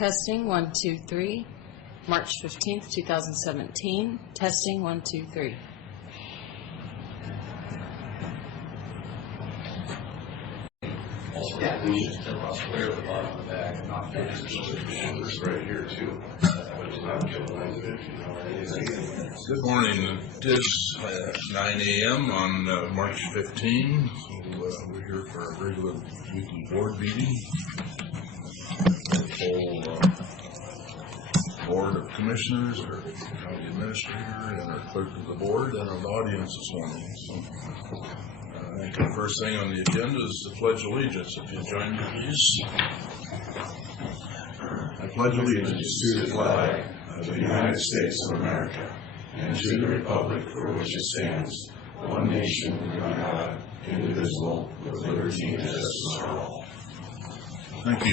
Testing, 1, 2, 3. March 15th, 2017. Testing, 1, 2, 3. Yeah, we should clear the bottom of the bag and not finish this right here too. Good morning. It is 9 a.m. on March 15. So we're here for a regular weekly board meeting. The whole board of commissioners, our county administrator, and our clerk of the board, and an audience this morning. So, I think the first thing on the agenda is the Pledge of Allegiance. If you join me, please. I pledge allegiance to the flag of the United States of America and to the republic for which it stands, one nation under God, indivisible, with liberty and justice for all. Thank you.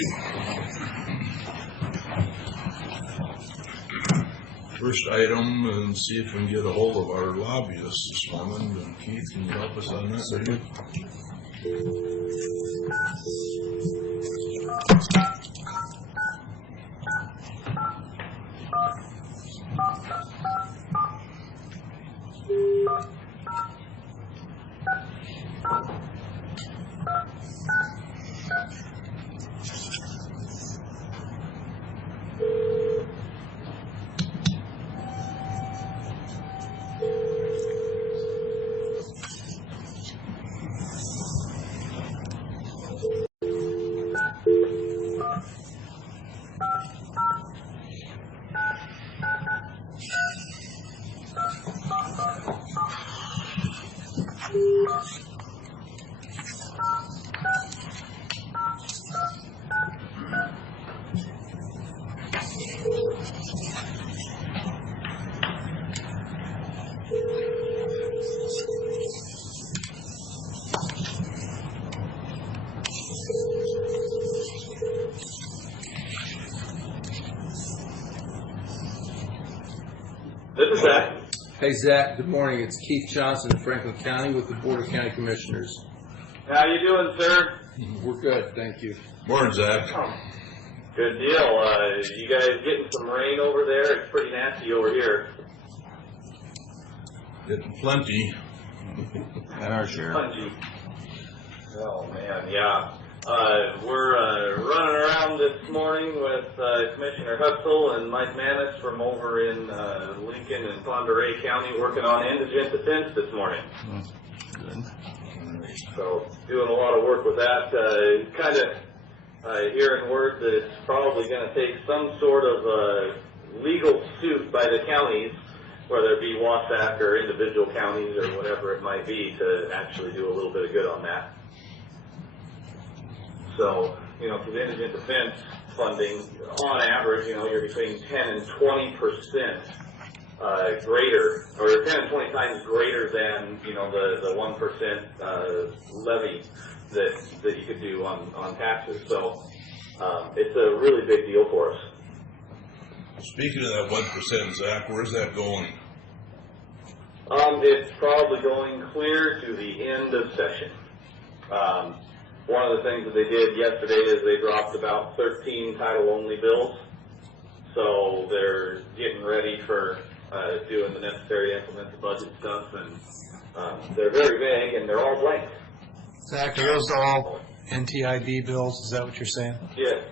First item, and see if we can get a hold of our lobbyists this morning. Keith, can you help us on that? This is Zach. Hey Zach, good morning. It's Keith Johnson of Franklin County with the Board of County Commissioners. How you doing, sir? We're good, thank you. Morning, Zach. Good deal. You guys getting some rain over there? It's pretty nasty over here. Getting plenty. And our share. Punchy. Oh man, yeah. We're running around this morning with Commissioner Hutzel and Mike Manis from over in Lincoln and Pend Oreille County working on indigent defense this morning. Good. So doing a lot of work with that. Kind of hearing word that it's probably going to take some sort of legal suit by the counties, whether it be Wasatch or individual counties or whatever it might be, to actually do a little bit of good on that. So, you know, for the indigent defense funding, on average, you know, you're between 10 and 20% greater, or 10 and 20 times greater than, you know, the 1% levy that you could do on taxes. So it's a really big deal for us. Speaking of that 1%, Zach, where's that going? It's probably going clear to the end of session. One of the things that they did yesterday is they dropped about 13 title-only bills. So they're getting ready for doing the necessary to implement the budget stuff, and they're very vague and they're all blank. Zach, are those all NTIB bills? Is that what you're saying? Yes,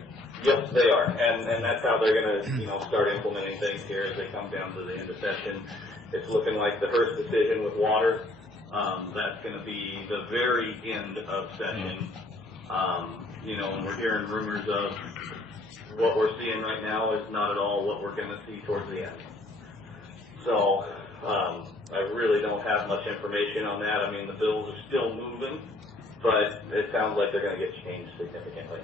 yes, they are, and that's how they're going to, you know, start implementing things here as they come down to the end of session. It's looking like the Hearst decision with water. That's going to be the very end of session. You know, and we're hearing rumors of what we're seeing right now is not at all what we're going to see towards the end. So I really don't have much information on that. I mean, the bills are still moving, but it sounds like they're going to get changed significantly.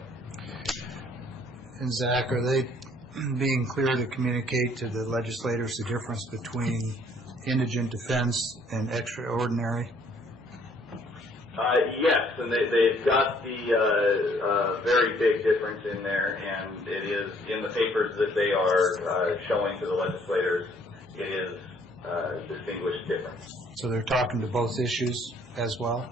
And Zach, are they being clear to communicate to the legislators the difference between indigent defense and extraordinary? Yes, and they've got the very big difference in there, and it is in the papers that they are showing to the legislators. It is distinguished difference. So they're talking to both issues as well?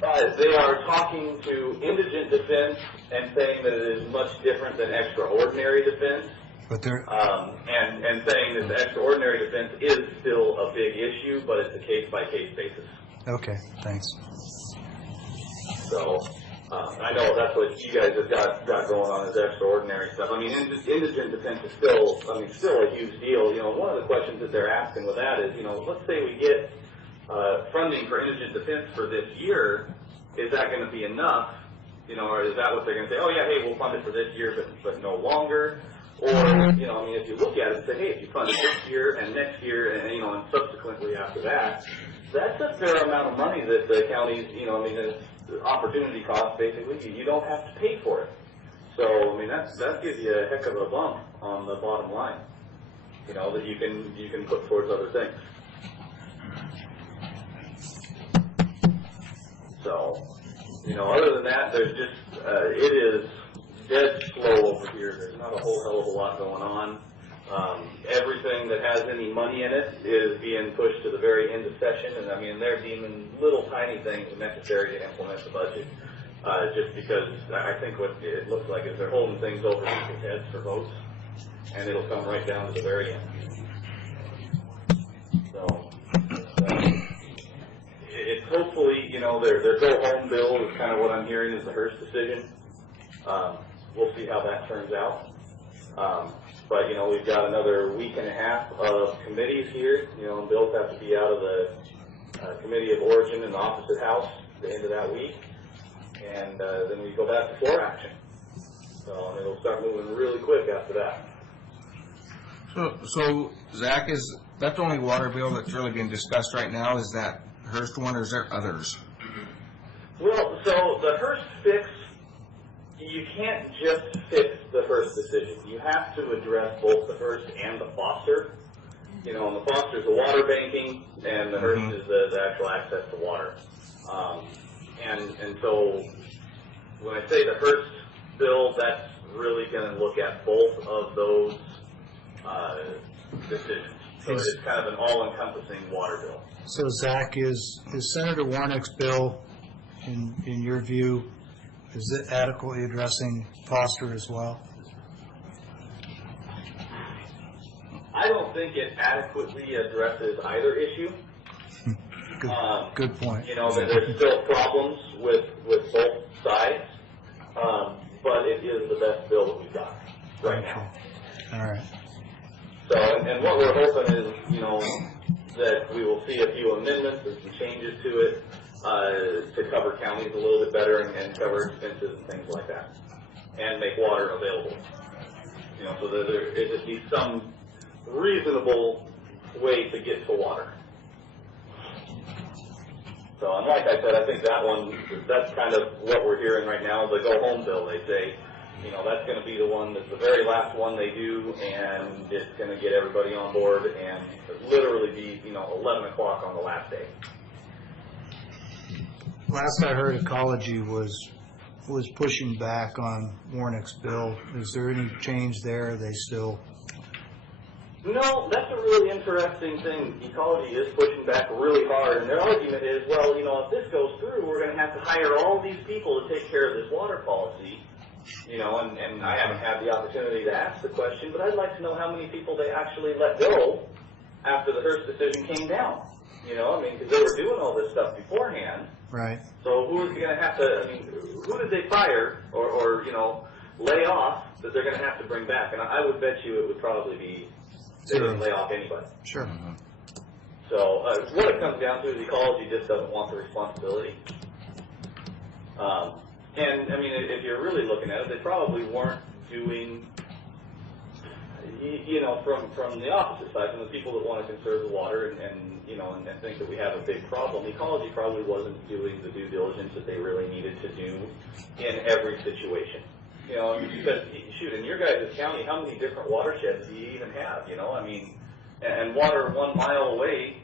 They are talking to indigent defense and saying that it is much different than extraordinary defense. But they're, And saying that the extraordinary defense is still a big issue, but it's a case-by-case basis. okay, thanks. So, I know that's what you guys have got going on is extraordinary stuff. I mean, indigent defense is still a huge deal. You know, one of the questions that they're asking with that is, you know, let's say we get funding for indigent defense for this year, is that going to be enough? You know, or is that what they're going to say? Oh yeah, hey, we'll fund it for this year, but no longer. Or, you know, I mean, if you look at it and say, hey, if you fund it this year and next year and, you know, and subsequently after that, that's a fair amount of money that the counties, you know, I mean, it's opportunity cost, basically. You don't have to pay for it. So, I mean, that gives you a heck of a bump on the bottom line, you know, that you can put towards other things. So, you know, other than that, there's just, it is dead slow over here. There's not a whole hell of a lot going on. Everything that has any money in it is being pushed to the very end of session, and I mean, they're deeming little tiny things necessary to implement the budget. Just because I think what it looks like is they're holding things over people's heads for votes, and it'll come right down to the very end. So, it's hopefully, you know, their go-home bill is kind of what I'm hearing is the Hearst decision. We'll see how that turns out. But, you know, we've got another week and a half of committees here. You know, and bills have to be out of the Committee of Origin in the opposite house at the end of that week. And then we go back to floor action. So, and it'll start moving really quick after that. So Zach, is that the only water bill that's really being discussed right now? Is that Hearst one, or is there others? Well, so the Hearst fix, you can't just fix the Hearst decision. You have to address both the Hearst and the Foster. You know, and the Foster is the water banking, and the Hearst is the actual access to water. And so when I say the Hearst bill, that's really going to look at both of those decisions. So it's kind of an all-encompassing water bill. So Zach, is Senator Warnock's bill, in your view, is it adequately addressing Foster as well? I don't think it adequately addresses either issue. Good point. You know, that there's still problems with both sides, but it is the best bill that we've got right now. All right. So, and what we're hoping is, you know, that we will see a few amendments and some changes to it to cover counties a little bit better and cover expenses and things like that, and make water available. You know, so that there just needs some reasonable way to get to water. So, and like I said, I think that's kind of what we're hearing right now, the go-home bill. They say, you know, that's going to be the one that's the very last one they do, and it's going to get everybody on board and literally be, you know, 11 o'clock on the last day. Last I heard, Ecology was pushing back on Warnock's bill. Is there any change there? Are they still? No, that's a really interesting thing. Ecology is pushing back really hard, and their argument is, well, you know, if this goes through, we're going to have to hire all these people to take care of this water policy. You know, and I haven't had the opportunity to ask the question, but I'd like to know how many people they actually let go after the Hearst decision came down. You know, I mean, because they were doing all this stuff beforehand. Right. So who is going to have to, I mean, who did they fire or you know, lay off that they're going to have to bring back? And I would bet you it would probably be, they didn't lay off anybody. Sure. So what it comes down to is Ecology just doesn't want the responsibility. And, I mean, if you're really looking at it, they probably weren't doing, you know, from the opposite side, from the people that want to conserve the water and you know, and think that we have a big problem. Ecology probably wasn't doing the due diligence that they really needed to do in every situation. You know, because, shoot, in your guys' county, how many different watersheds do you even have, you know? I mean, and water 1 mile away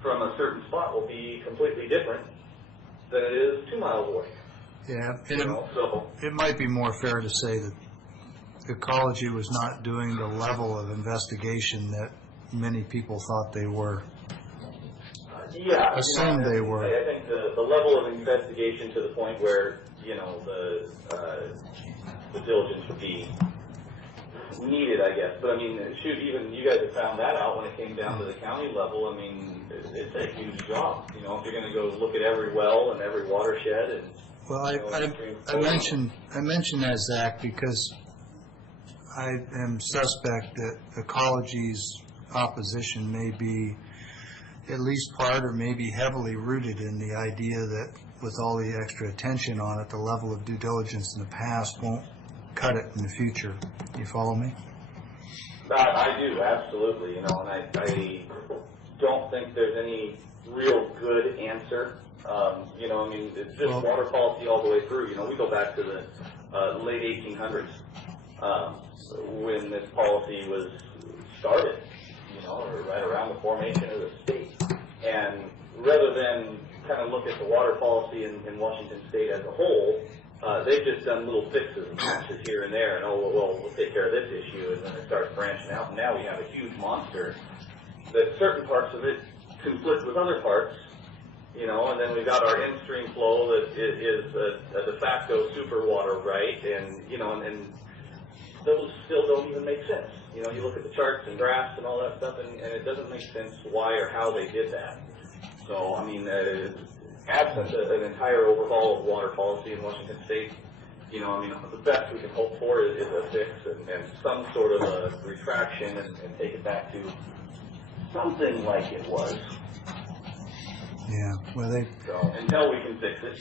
from a certain spot will be completely different than it is 2 miles away. Yeah, So it might be more fair to say that Ecology was not doing the level of investigation that many people thought they were. yeah, Assumed you know, they were. I think the level of investigation to the point where, you know, the diligence would be needed, I guess. But I mean, shoot, even you guys have found that out when it came down to the county level. I mean, it's a huge job. You know, if you're going to go look at every well and every watershed and. Well, I mentioned that, Zach, because I am suspect that Ecology's opposition may be at least part or maybe heavily rooted in the idea that with all the extra attention on it, the level of due diligence in the past won't cut it in the future. You follow me? I do, absolutely. You know, and I don't think there's any real good answer. You know, I mean, it's just water policy all the way through. You know, we go back to the late 1800s when this policy was started, you know, or right around the formation of the state. And rather than kind of look at the water policy in Washington State as a whole, they've just done little fixes and patches here and there, and we'll take care of this issue, and then it starts branching out. And now we have a huge monster that certain parts of it conflict with other parts, you know, and then we've got our in-stream flow that is a de facto super water right, and, you know, and those still don't even make sense. You know, you look at the charts and graphs and all that stuff, and it doesn't make sense why or how they did that. So, I mean, absent an entire overhaul of water policy in Washington State, you know, I mean, the best we can hope for is a fix and some sort of a retraction and take it back to something like it was. Yeah, well, So, until we can fix it.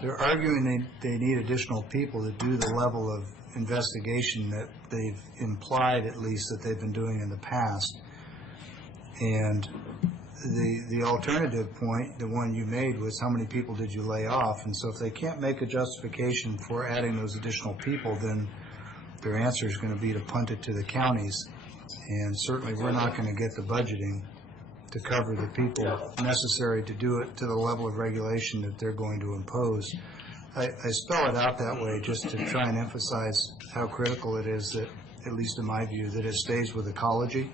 they're arguing they need additional people to do the level of investigation that they've implied, at least, that they've been doing in the past. And the alternative point, the one you made, was how many people did you lay off? And so if they can't make a justification for adding those additional people, then their answer is going to be to punt it to the counties. And certainly we're not going to get the budgeting to cover the people necessary to do it to the level of regulation that they're going to impose. I spell it out that way just to try and emphasize how critical it is that, at least in my view, that it stays with ecology.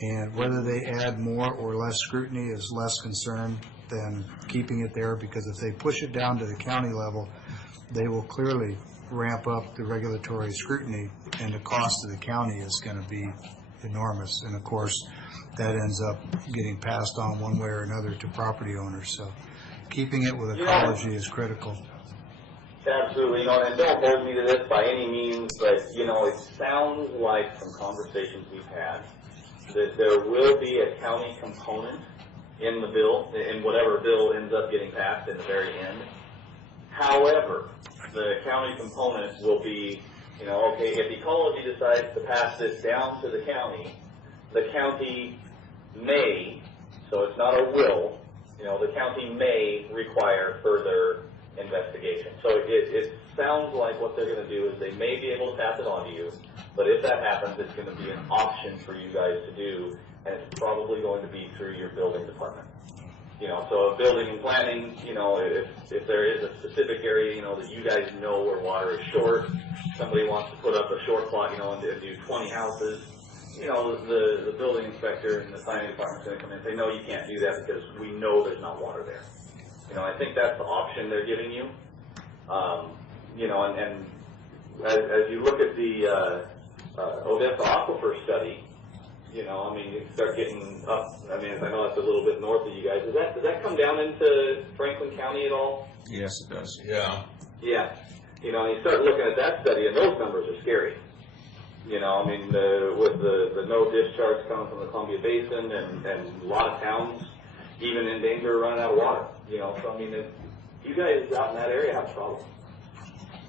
And whether they add more or less scrutiny is less concern than keeping it there, because if they push it down to the county level, they will clearly ramp up the regulatory scrutiny, and the cost to the county is going to be enormous. And of course, that ends up getting passed on one way or another to property owners. So keeping it with ecology is critical. Absolutely, you know, and don't hold me to this by any means, but, you know, it sounds like from conversations we've had that there will be a county component in the bill, in whatever bill ends up getting passed in the very end. However, the county component will be, you know, okay, if ecology decides to pass this down to the county may, so it's not a will, you know, the county may require further investigation. So it sounds like what they're going to do is they may be able to pass it on to you, but if that happens, it's going to be an option for you guys to do, and it's probably going to be through your building department. You know, so building and planning, you know, if there is a specific area, you know, that you guys know where water is short, somebody wants to put up a short plot, you know, and do 20 houses, you know, the building inspector and the planning department's going to come in and say, no, you can't do that because we know there's not water there. You know, I think that's the option they're giving you. You know, and as you look at the Odessa Aquifer study, you know, I mean, you start getting up. I mean, I know that's a little bit north of you guys. Does that come down into Franklin County at all? Yes, it does. Yeah. Yeah. You know, and you start looking at that study, and those numbers are scary. You know, I mean, with the no discharge coming from the Columbia Basin, and a lot of towns even in danger of running out of water. You know, so I mean, you guys out in that area have a problem.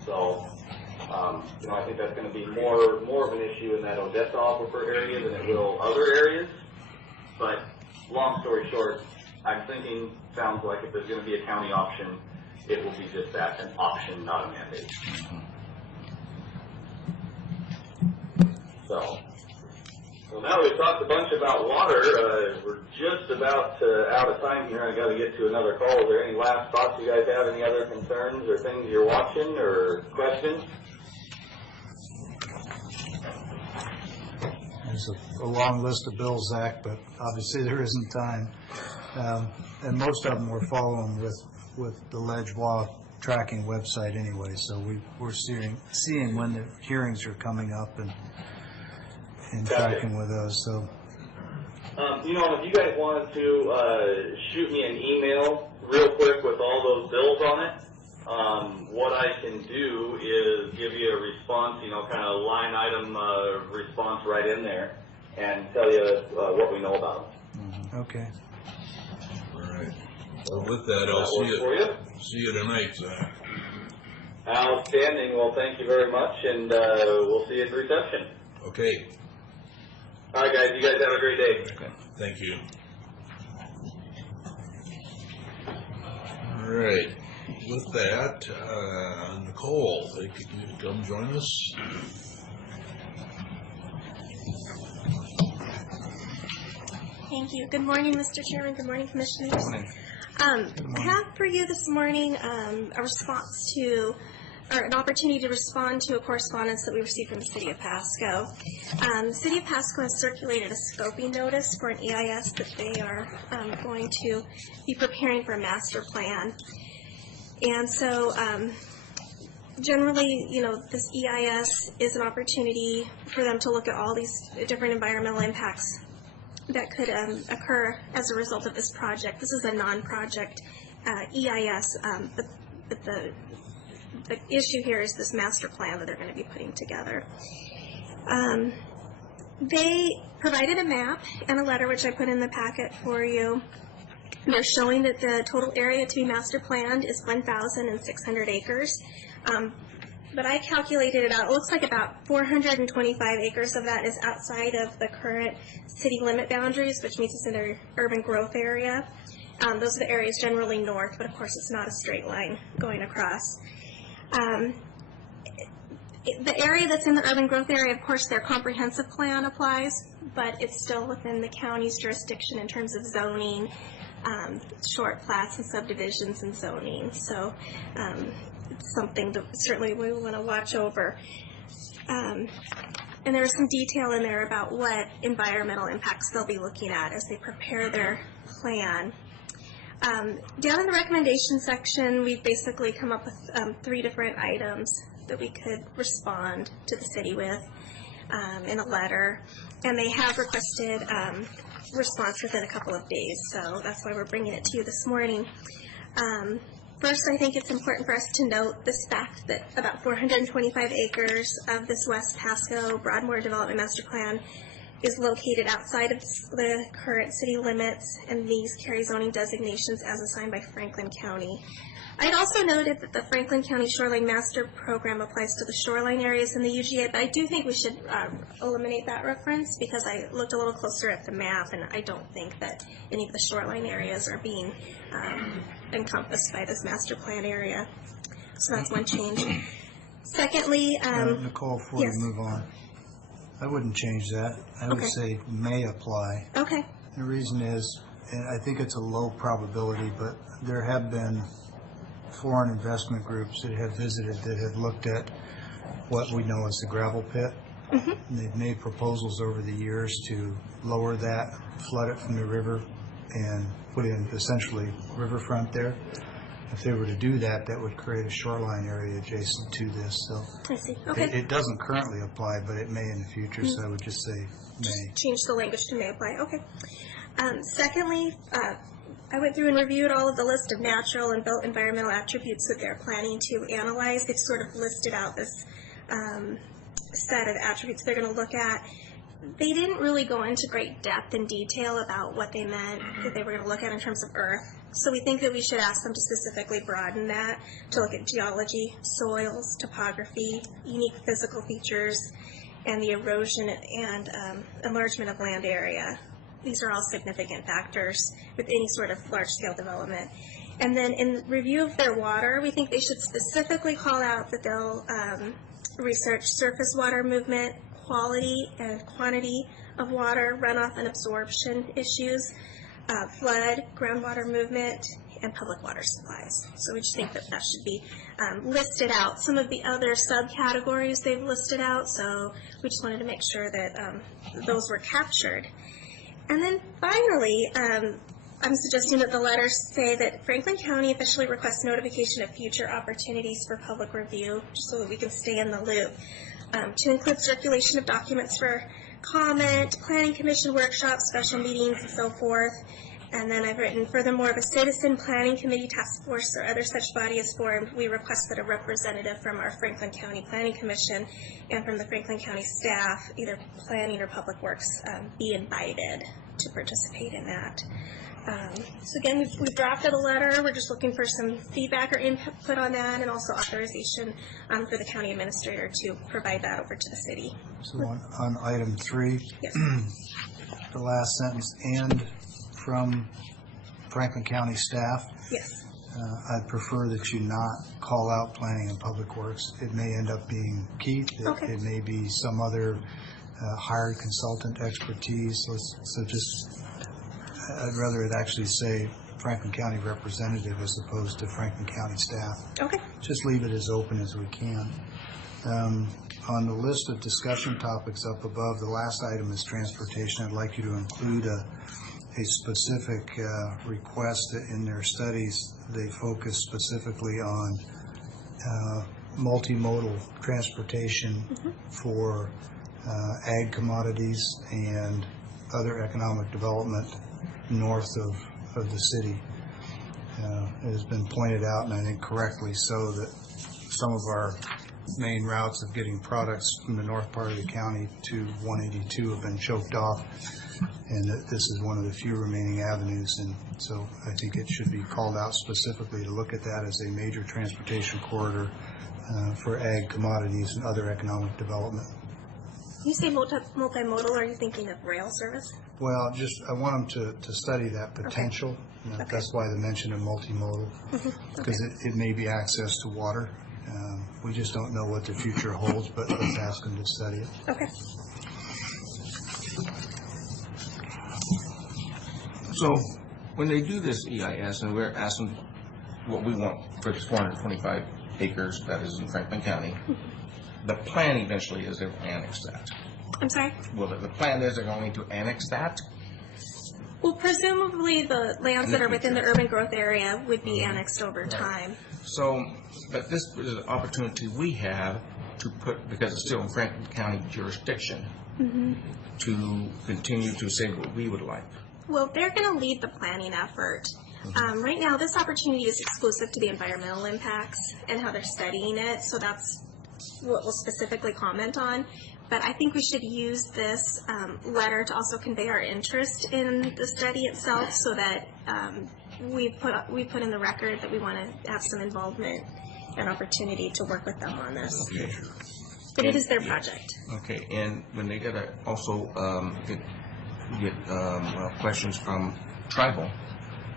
So, you know, I think that's going to be more of an issue in that Odessa Aquifer area than it will other areas. But long story short, I'm thinking, sounds like if there's going to be a county option, it will be just that, an option, not a mandate. So now we've talked a bunch about water. We're just about out of time here. I got to get to another call. Is there any last thoughts you guys have? Any other concerns or things you're watching or questions? There's a long list of bills, Zach, but obviously there isn't time. And most of them we're following with the Ledgwa tracking website anyway, so we're seeing when the hearings are coming up and tracking with those, so. If you guys wanted to shoot me an email real quick with all those bills on it, what I can do is give you a response, kind of line item response right in there and tell you what we know about them. Okay. All right. Well, with that, I'll see you tonight, Zach. Outstanding. Well, thank you very much, and we'll see you at the reception. Okay. All right, guys. You guys have a great day. Okay. Thank you. All right. With that, Nicole, could you come join us? Thank you. Good morning, Mr. Chairman. Good morning, Commissioners. I have for you this morning a response to, or an opportunity to respond to a correspondence that we received from the City of Pasco. The City of Pasco has circulated a scoping notice for an EIS that they are going to be preparing for a master plan. And so generally, this EIS is an opportunity for them to look at all these different environmental impacts that could occur as a result of this project. This is a non-project EIS, but the issue here is this master plan that they're going to be putting together. They provided a map and a letter, which I put in the packet for you. They're showing that the total area to be master planned is 1,600 acres. But I calculated it out. It looks like about 425 acres of that is outside of the current city limit boundaries, which means it's in their urban growth area. Those are the areas generally north, but of course it's not a straight line going across. The area that's in the urban growth area, of course, their comprehensive plan applies, but it's still within the county's jurisdiction in terms of zoning, short plats and subdivisions and zoning. So it's something that certainly we want to watch over. And there is some detail in there about what environmental impacts they'll be looking at as they prepare their plan. Down in the recommendation section, we've basically come up with 3 different items that we could respond to the city with in a letter. And they have requested response within a couple of days, so that's why we're bringing it to you this morning. First, I think it's important for us to note this fact that about 425 acres of this West Pasco Broadmoor Development Master Plan is located outside of the current city limits, and these carry zoning designations as assigned by Franklin County. I'd also noted that the Franklin County Shoreline Master Program applies to the shoreline areas in the UGA, but I do think we should eliminate that reference because I looked a little closer at the map, and I don't think that any of the shoreline areas are being encompassed by this master plan area. So that's one change. Secondly, Nicole, before yes. we move on, I wouldn't change that. I would say may apply. Okay. The reason is, and I think it's a low probability, but there have been foreign investment groups that have visited that have looked at what we know as the gravel pit. Mm-hmm. And they've made proposals over the years to lower that, flood it from the river, and put in essentially riverfront there. If they were to do that, that would create a shoreline area adjacent to this. So I see. Okay. it doesn't currently apply, but it may in the future, so I would just say may. Change the language to may apply. Okay. Secondly, I went through and reviewed all of the list of natural and built environmental attributes that they're planning to analyze. They've sort of listed out this set of attributes they're going to look at. They didn't really go into great depth and detail about what they meant that they were going to look at in terms of earth. So we think that we should ask them to specifically broaden that to look at geology, soils, topography, unique physical features, and the erosion and enlargement of land area. These are all significant factors with any sort of large-scale development. And then in review of their water, we think they should specifically call out that they'll research surface water movement, quality and quantity of water, runoff and absorption issues, flood, groundwater movement, and public water supplies. So we just think that that should be listed out. Some of the other subcategories they've listed out, so we just wanted to make sure that those were captured. And then finally, I'm suggesting that the letters say that Franklin County officially requests notification of future opportunities for public review, just so that we can stay in the loop, to include circulation of documents for comment, planning commission workshops, special meetings, and so forth. And then I've written, furthermore, if a citizen planning committee, task force, or other such body is formed, we request that a representative from our Franklin County Planning Commission and from the Franklin County staff, either planning or public works, be invited to participate in that. So again, we've drafted a letter. We're just looking for some feedback or input on that, and also authorization for the county administrator to provide that over to the city. So on item 3, Yes. the last sentence, and from Franklin County staff, Yes. I'd prefer that you not call out planning and public works. It may end up being Keith. Okay. It may be some other hired consultant expertise. So just, I'd rather it actually say Franklin County representative as opposed to Franklin County staff. Okay. Just leave it as open as we can. On the list of discussion topics up above, the last item is transportation. I'd like you to include a specific request that in their studies they focus specifically on multimodal transportation for ag commodities and other economic development north of the city. It has been pointed out, and I think correctly so, that some of our main routes of getting products from the north part of the county to 182 have been choked off, and that this is one of the few remaining avenues. And so I think it should be called out specifically to look at that as a major transportation corridor for ag commodities and other economic development. When you say multimodal, are you thinking of rail service? Well, I want them to study that potential. You know, Okay. That's why the mention of multimodal, because it may be access to water. We just don't know what the future holds, but let's ask them to study it. Okay. So when they do this EIS, and we're asking what we want for this 425 acres that is in Franklin County, the plan eventually is they'll annex that. I'm sorry? Well, the plan is they're going to annex that? Well, presumably the lands that are within the urban growth area would be annexed over time. So, but this is an opportunity we have to put, because it's still in Franklin County jurisdiction, to continue to say what we would like. Well, they're going to lead the planning effort. Right now, this opportunity is exclusive to the environmental impacts and how they're studying it, so that's what we'll specifically comment on. But I think we should use this letter to also convey our interest in the study itself, so that we put in the record that we want to have some involvement and opportunity to work with them on this. Okay. But it is their project. Okay, and when they get also get questions from tribal,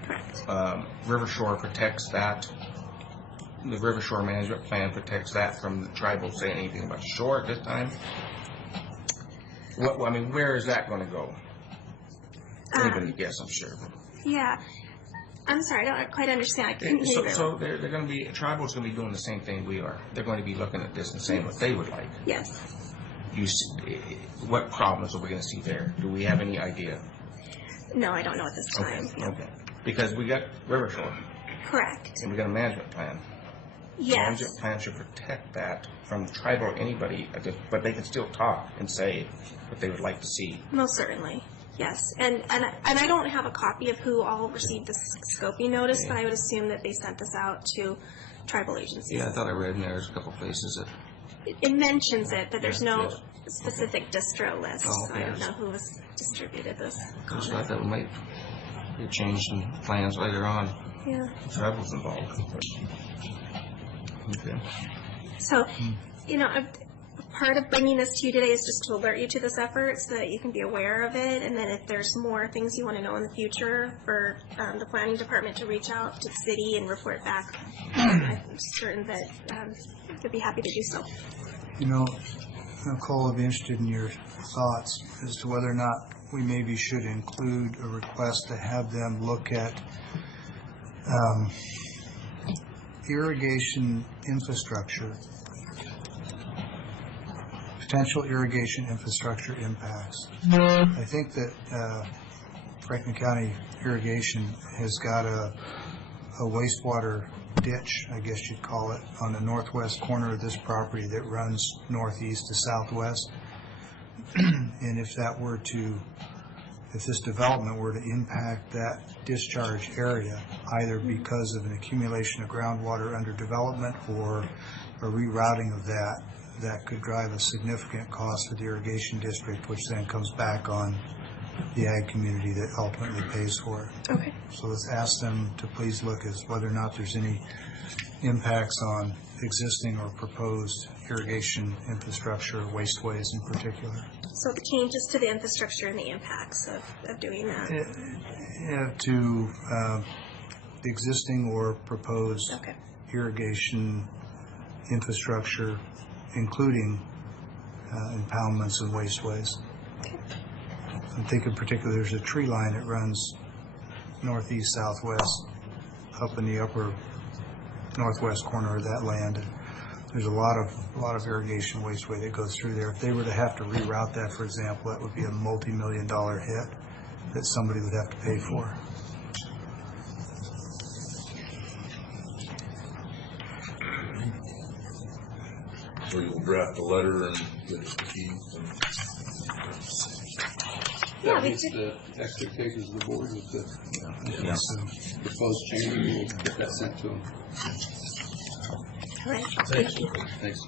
Correct. River Shore protects that. The River Shore Management Plan protects that from the tribal saying anything about shore at this time. I mean, where is that going to go? Anybody guess, I'm sure. Yeah. I'm sorry, I don't quite understand. I couldn't hear you. So they're going to be, tribal's going to be doing the same thing we are. They're going to be looking at this and saying what they would like. Yes. What problems are we going to see there? Do we have any idea? No, I don't know at this time. Okay. Because we got River Shore Correct. and we got a management plan. Yes. Management plan should protect that from tribal or anybody, but they can still talk and say what they would like to see. Most certainly. Yes. And I don't have a copy of who all received the scoping notice, but I would assume that they sent this out to tribal agencies. Yeah, I thought I read in there's a couple places that. It mentions it, but there's no Yes. specific distro list. Oh, So I don't yes. know who was distributed this So I comment. thought we might be changing plans later on. Yeah. Tribal's involved. Okay. So, part of bringing this to you today is just to alert you to this effort so that you can be aware of it. And then if there's more things you want to know in the future for the planning department to reach out to the city and report back, I'm certain that you'd be happy to do so. Nicole, I'd be interested in your thoughts as to whether or not we maybe should include a request to have them look at irrigation infrastructure, potential irrigation infrastructure impacts. I think that Franklin County Irrigation has got a wastewater ditch, I guess you'd call it, on the northwest corner of this property that runs northeast to southwest. And if this development were to impact that discharge area, either because of an accumulation of groundwater under development or a rerouting of that could drive a significant cost for the irrigation district, which then comes back on the ag community that ultimately pays for it. Okay. So let's ask them to please look as whether or not there's any impacts on existing or proposed irrigation infrastructure, wasteways in particular. So the changes to the infrastructure and the impacts of doing that. To existing or proposed Okay. irrigation infrastructure, including impoundments and wasteways. Okay. I'm thinking particularly there's a tree line that runs northeast, southwest, up in the upper northwest corner of that land. And there's a lot of irrigation wasteway that goes through there. If they were to have to reroute that, for example, that would be a multi-million-dollar hit that somebody would have to pay for. So you'll draft a letter and get it to Keith. Yeah, we meets did. the expectations of the board with the Yeah. proposed change, and we'll get that sent to them. All right. Thanks. Thanks.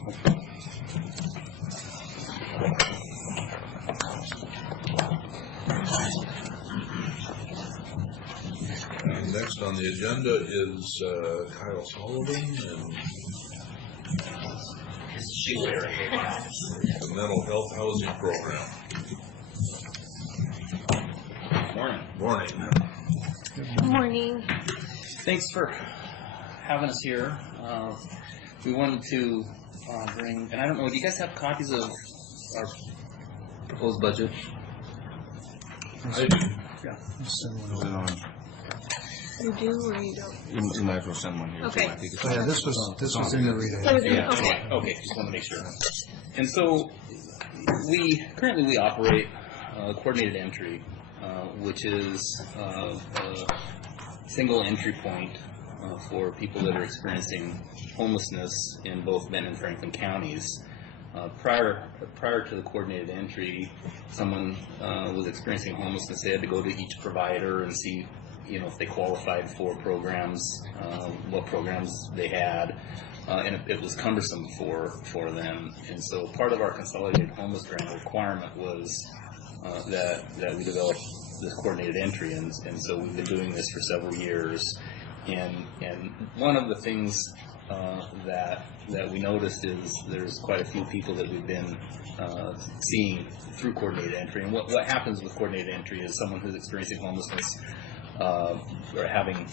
Next on the agenda is Kyle Sullivan and the Mental Health Housing Program. Morning. Morning. Thanks for having us here. We wanted to bring, and I don't know, do you guys have copies of our proposed budget? I do. Yeah. You do or you don't? You might as well send one here. Okay. I think it's- Oh, yeah, this was in the read. That was Yeah, okay. okay, just want to make sure. And so, currently we operate coordinated entry, which is a single entry point for people that are experiencing homelessness in both Benton and Franklin counties. Prior to the coordinated entry, someone was experiencing homelessness. They had to go to each provider and see, if they qualified for programs, what programs they had, and it was cumbersome for them. And so part of our consolidated homeless grant requirement was that we develop this coordinated entry, and so we've been doing this for several years. And one of the things that we noticed is there's quite a few people that we've been seeing through coordinated entry. And what happens with coordinated entry is someone who's experiencing homelessness or having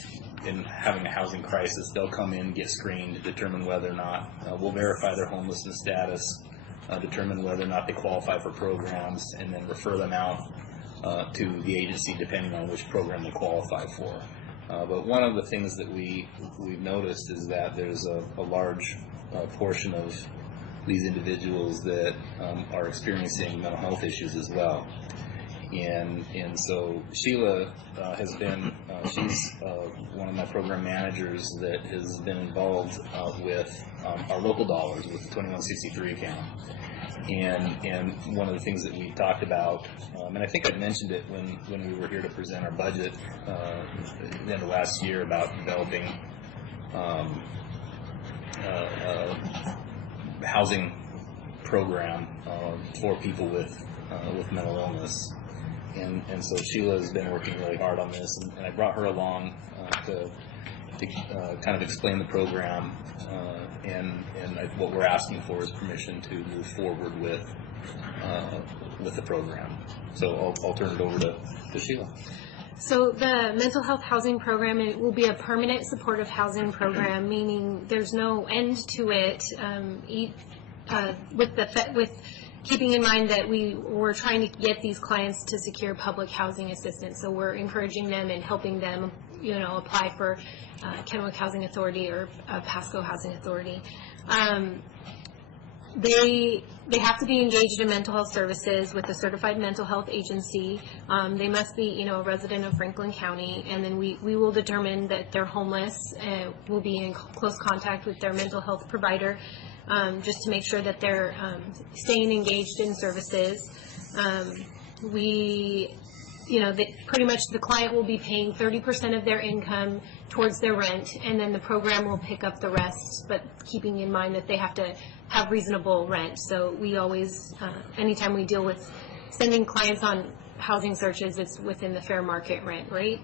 a housing crisis, they'll come in, get screened, determine whether or not we'll verify their homelessness status, determine whether or not they qualify for programs, and then refer them out to the agency depending on which program they qualify for. But one of the things that we've noticed is that there's a large portion of these individuals that are experiencing mental health issues as well. And so Sheila has been, she's one of my program managers that has been involved with our local dollars with the 2163 account. And one of the things that we talked about, and I think I mentioned it when we were here to present our budget at the end of last year about developing a housing program for people with mental illness. And so Sheila has been working really hard on this, and I brought her along to kind of explain the program, and what we're asking for is permission to move forward with the program. So I'll turn it over to Sheila. So the mental health housing program, it will be a permanent supportive housing program, meaning there's no end to it. With keeping in mind that we're trying to get these clients to secure public housing assistance, so we're encouraging them and helping them, apply for Kennewick Housing Authority or Pasco Housing Authority. They have to be engaged in mental health services with a certified mental health agency. They must be, a resident of Franklin County, and then we will determine that they're homeless. We'll be in close contact with their mental health provider just to make sure that they're staying engaged in services. Pretty much the client will be paying 30% of their income towards their rent, and then the program will pick up the rest, but keeping in mind that they have to have reasonable rent. So we always, anytime we deal with sending clients on housing searches, it's within the fair market rent rate.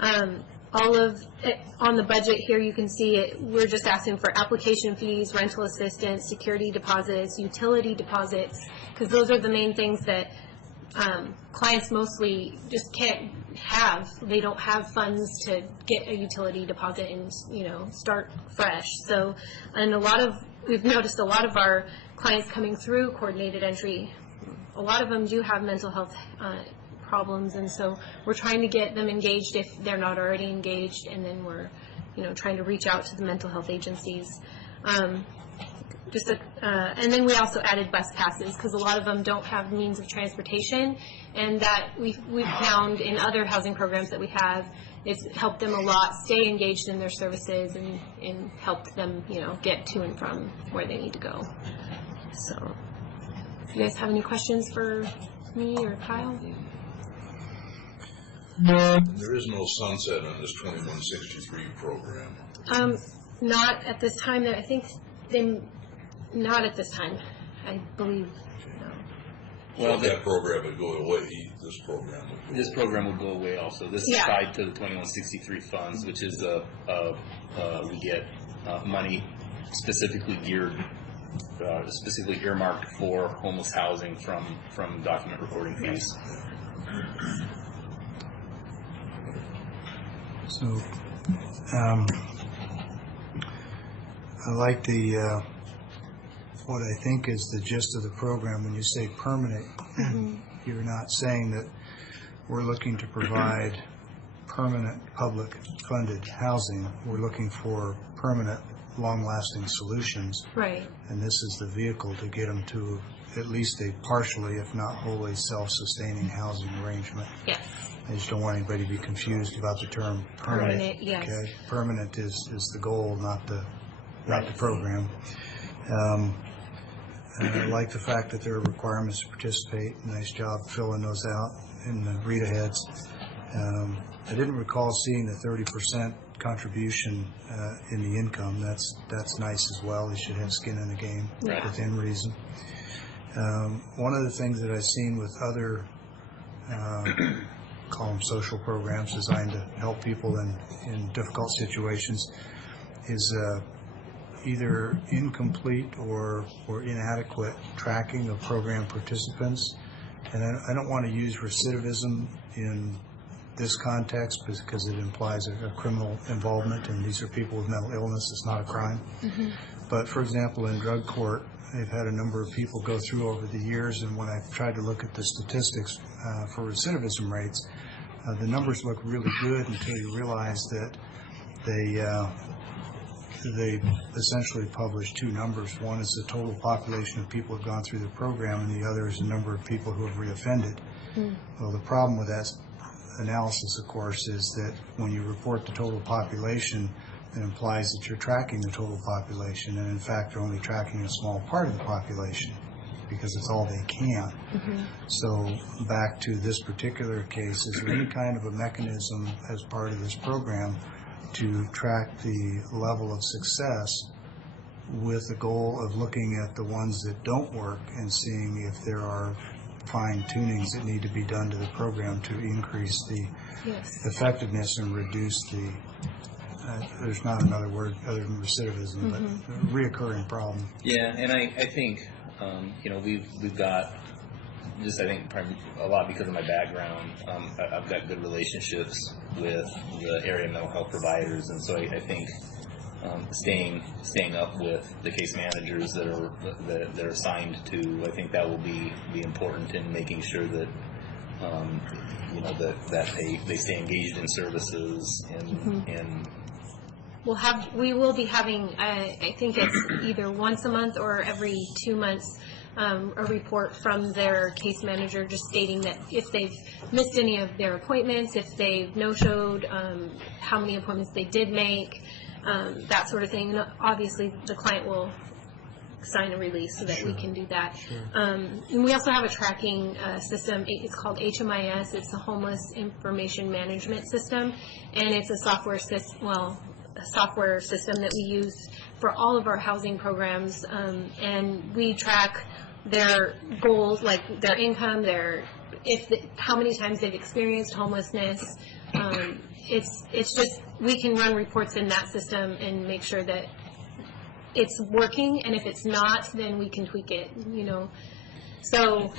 On the budget here, you can see it, we're just asking for application fees, rental assistance, security deposits, utility deposits, because those are the main things that clients mostly just can't have. They don't have funds to get a utility deposit and, start fresh. So, and we've noticed a lot of our clients coming through coordinated entry, a lot of them do have mental health problems, and so we're trying to get them engaged if they're not already engaged, and then we're, trying to reach out to the mental health agencies. And then we also added bus passes because a lot of them don't have means of transportation, and that we've found in other housing programs that we have, it's helped them a lot stay engaged in their services and helped them, get to and from where they need to go. So, if you guys have any questions for me or Kyle? There is no sunset on this 2163 program. Not at this time. I think not at this time, I believe. No. Well, if that program would go away, this program would go This program will go away also. This is tied to the 2163 funds, which is we get money specifically specifically earmarked for homeless housing from document recording fees. So, I like what I think is the gist of the program. When you say permanent, you're not saying that we're looking to provide permanent public funded housing. We're looking for permanent, long-lasting solutions. Right. And this is the vehicle to get them to at least a partially, if not wholly, self-sustaining housing arrangement. Yes. I just don't want anybody to be confused about the term permanent. Permanent, yes. Okay? Permanent is the goal, not the program. I like the fact that there are requirements to participate. Nice job filling those out in the read-aheads. I didn't recall seeing the 30% contribution in the income. That's nice as well. They should have skin in the game within reason. One of the things that I've seen with other call them social programs designed to help people in difficult situations is either incomplete or inadequate tracking of program participants. And I don't want to use recidivism in this context because it implies a criminal involvement, and these are people with mental illness. It's not a crime. But for example, in drug court, they've had a number of people go through over the years, and when I've tried to look at the statistics for recidivism rates, the numbers look really good until you realize that they essentially publish two numbers. One is the total population of people who have gone through the program, and the other is the number of people who have reoffended. Well, the problem with that analysis, of course, is that when you report the total population, it implies that you're tracking the total population, and in fact, you're only tracking a small part of the population because it's all they can. So back to this particular case, is there any kind of a mechanism as part of this program to track the level of success with the goal of looking at the ones that don't work and seeing if there are fine-tunings that need to be done to the program to increase the effectiveness and reduce the there's not another word other than recidivism, but a reoccurring problem. Yeah, and I think we've got just, I think, a lot because of my background, I've got good relationships with the area mental health providers, and so I think staying up with the case managers that are assigned to, I think that will be important in making sure that that they stay engaged in services and we will be having, I think it's either once a month or every 2 months, a report from their case manager just stating that if they've missed any of their appointments, if they've no-showed, how many appointments they did make, that sort of thing. And obviously, the client will sign a release so that we can do that. And we also have a tracking system. It's called HMIS. It's a Homeless Information Management System, and it's a software system that we use for all of our housing programs, and we track their goals, like their income, how many times they've experienced homelessness. It's just, we can run reports in that system and make sure that it's working, and if it's not, then we can tweak it, So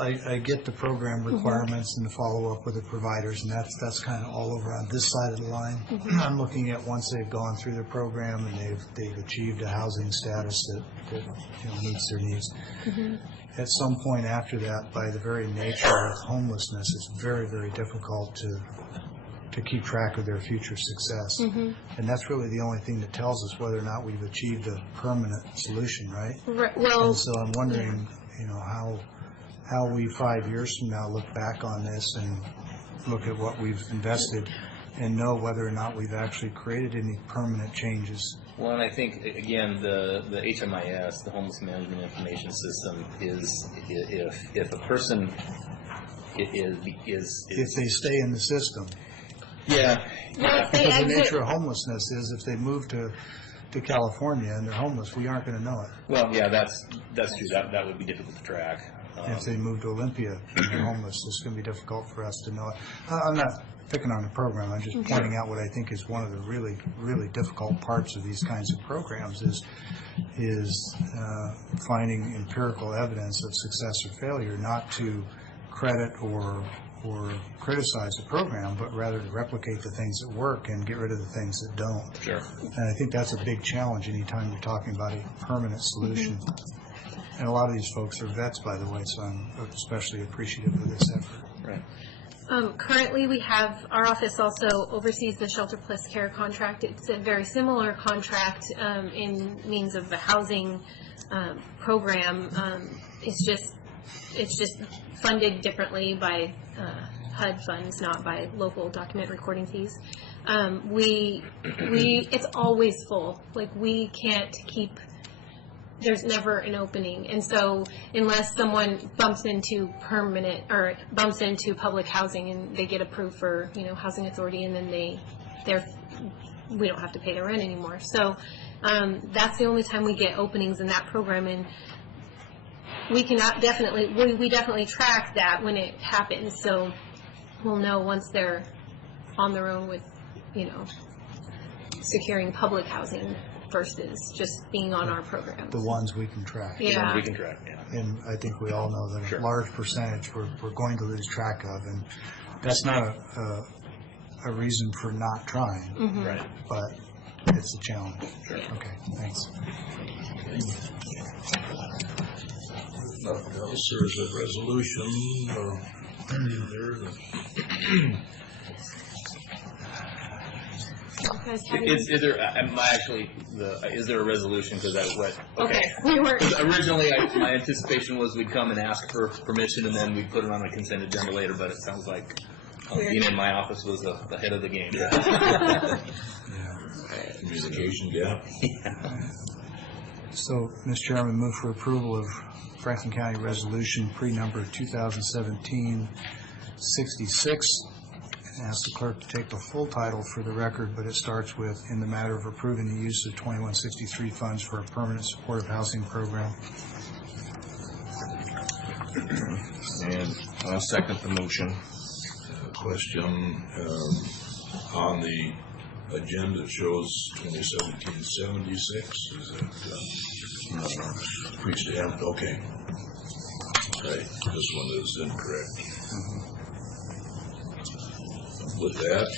I get the program requirements and the follow-up with the providers, and that's kind of all over on this side of the line. I'm looking at once they've gone through the program and they've achieved a housing status that meets their needs. At some point after that, by the very nature of homelessness, it's very, very difficult to keep track of their future success. And that's really the only thing that tells us whether or not we've achieved a permanent solution, right? Well, and so I'm wondering, how we 5 years from now look back on this and look at what we've invested and know whether or not we've actually created any permanent changes. Well, and I think, again, the HMIS, the Homeless Management Information System, is if a person is if they stay in the system. Yeah. Because the nature of homelessness is if they move to California and they're homeless, we aren't going to know it. Well, yeah, that's true. That would be difficult to track. If they move to Olympia and they're homeless, it's going to be difficult for us to know it. I'm not picking on the program. I'm just pointing out what I think is one of the really, really difficult parts of these kinds of programs is finding empirical evidence of success or failure, not to credit or criticize the program, but rather to replicate the things that work and get rid of the things that don't. Sure. And I think that's a big challenge anytime you're talking about a permanent solution. And a lot of these folks are vets, by the way, so I'm especially appreciative of this effort. Right. Currently, our office also oversees the Shelter Plus Care contract. It's a very similar contract in means of the housing program. It's just funded differently by HUD funds, not by local document recording fees. It's always full. Like, we can't keep. There's never an opening, and so unless someone bumps into public housing and they get approved for housing authority, and then we don't have to pay their rent anymore. So that's the only time we get openings in that program, and we definitely track that when it happens. So we'll know once they're on their own with securing public housing versus just being on our program. The ones we can track. Yeah. The ones we can track, yeah. And I think we all know that Sure. a large percentage we're going to lose track of, and that's not a reason for not trying, Right. but it's a challenge. Sure. Okay, thanks. Nothing else, there's a resolution there. Is there a resolution? Because that's what. Okay. We were. 'Cause originally, my anticipation was we'd come and ask for permission, and then we'd put it on a consent agenda later. But it sounds like being in my office was ahead of the game. Communication gap. So, Mr. Chairman, move for approval of Franklin County Resolution pre-number 2017-66. Ask the clerk to take the full title for the record, but it starts with, in the matter of approving the use of 2163 funds for a permanent supportive housing program. And I'll second the motion. Question, on the agenda, it shows 2017-76. Is that pre-stamped? Okay. Right, this one is incorrect. With that,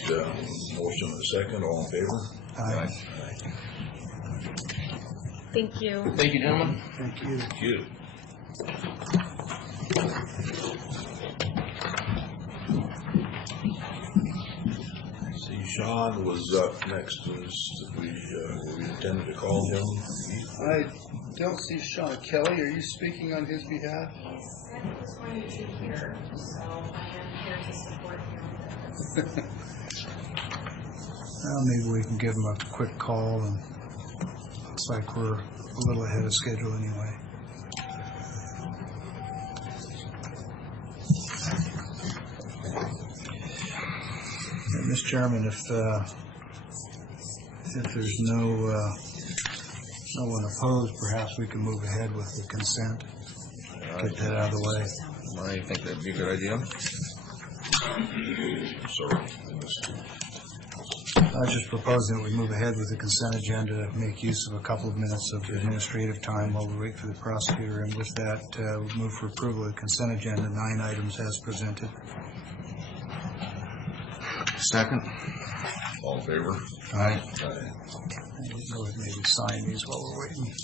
motion and a second, all in favor? Aye. Thank you. Thank you, gentlemen. Thank you. Thank you. See, Sean was up next. We intended to call him. I don't see Sean Kelly. Are you speaking on his behalf? I was going to here, so I am here to support him. Well, maybe we can give them a quick call, and looks like we're a little ahead of schedule anyway. Mr. Chairman, if there's no one opposed, perhaps we can move ahead with the consent. Get that out of the way. I think that'd be a good idea. Sorry. I was just proposing that we move ahead with the consent agenda, make use of a couple of minutes of administrative time while we wait for the prosecutor, and with that, we'll move for approval of the consent agenda, 9 items as presented. Second. All in favor? Aye. Go ahead and maybe sign these while we're waiting.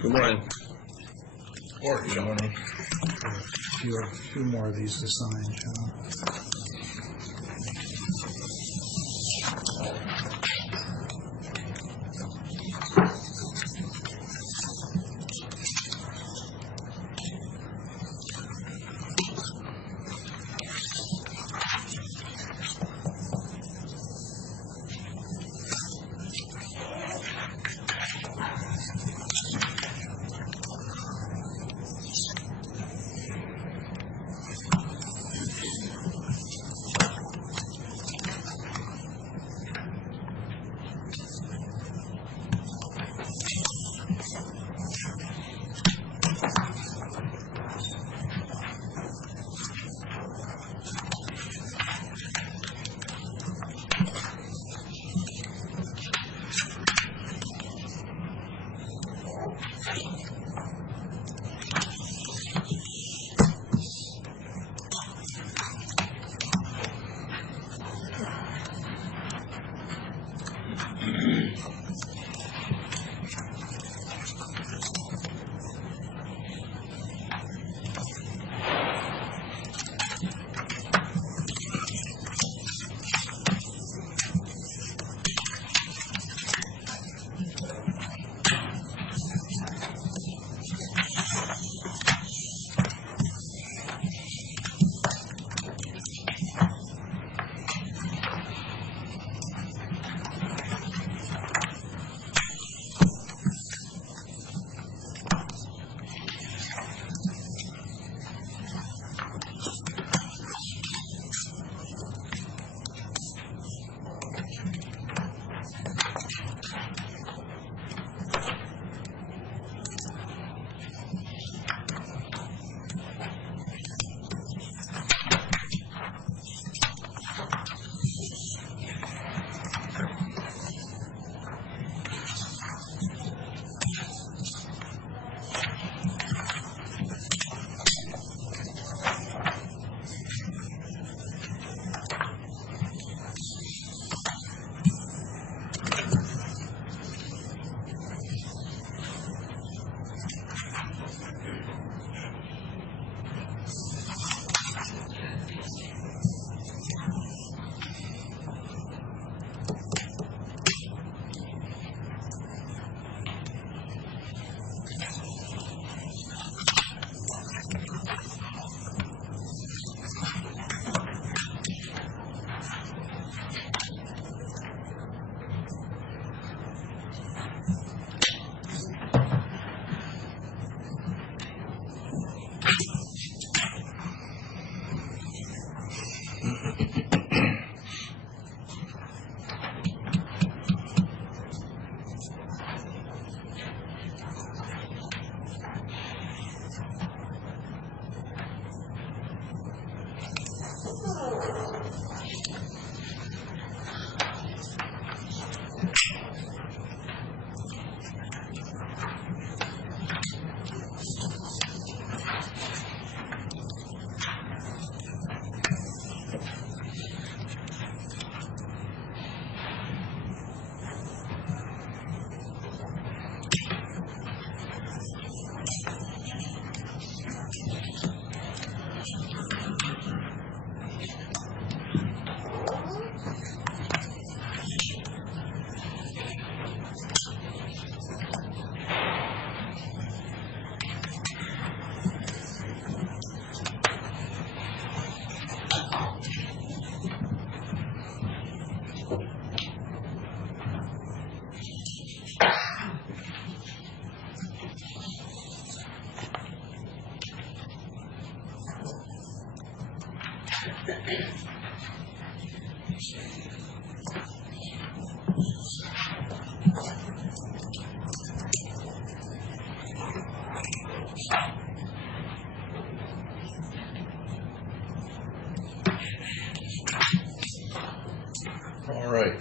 Good morning. Morning, Good morning. A few more of these to sign, John.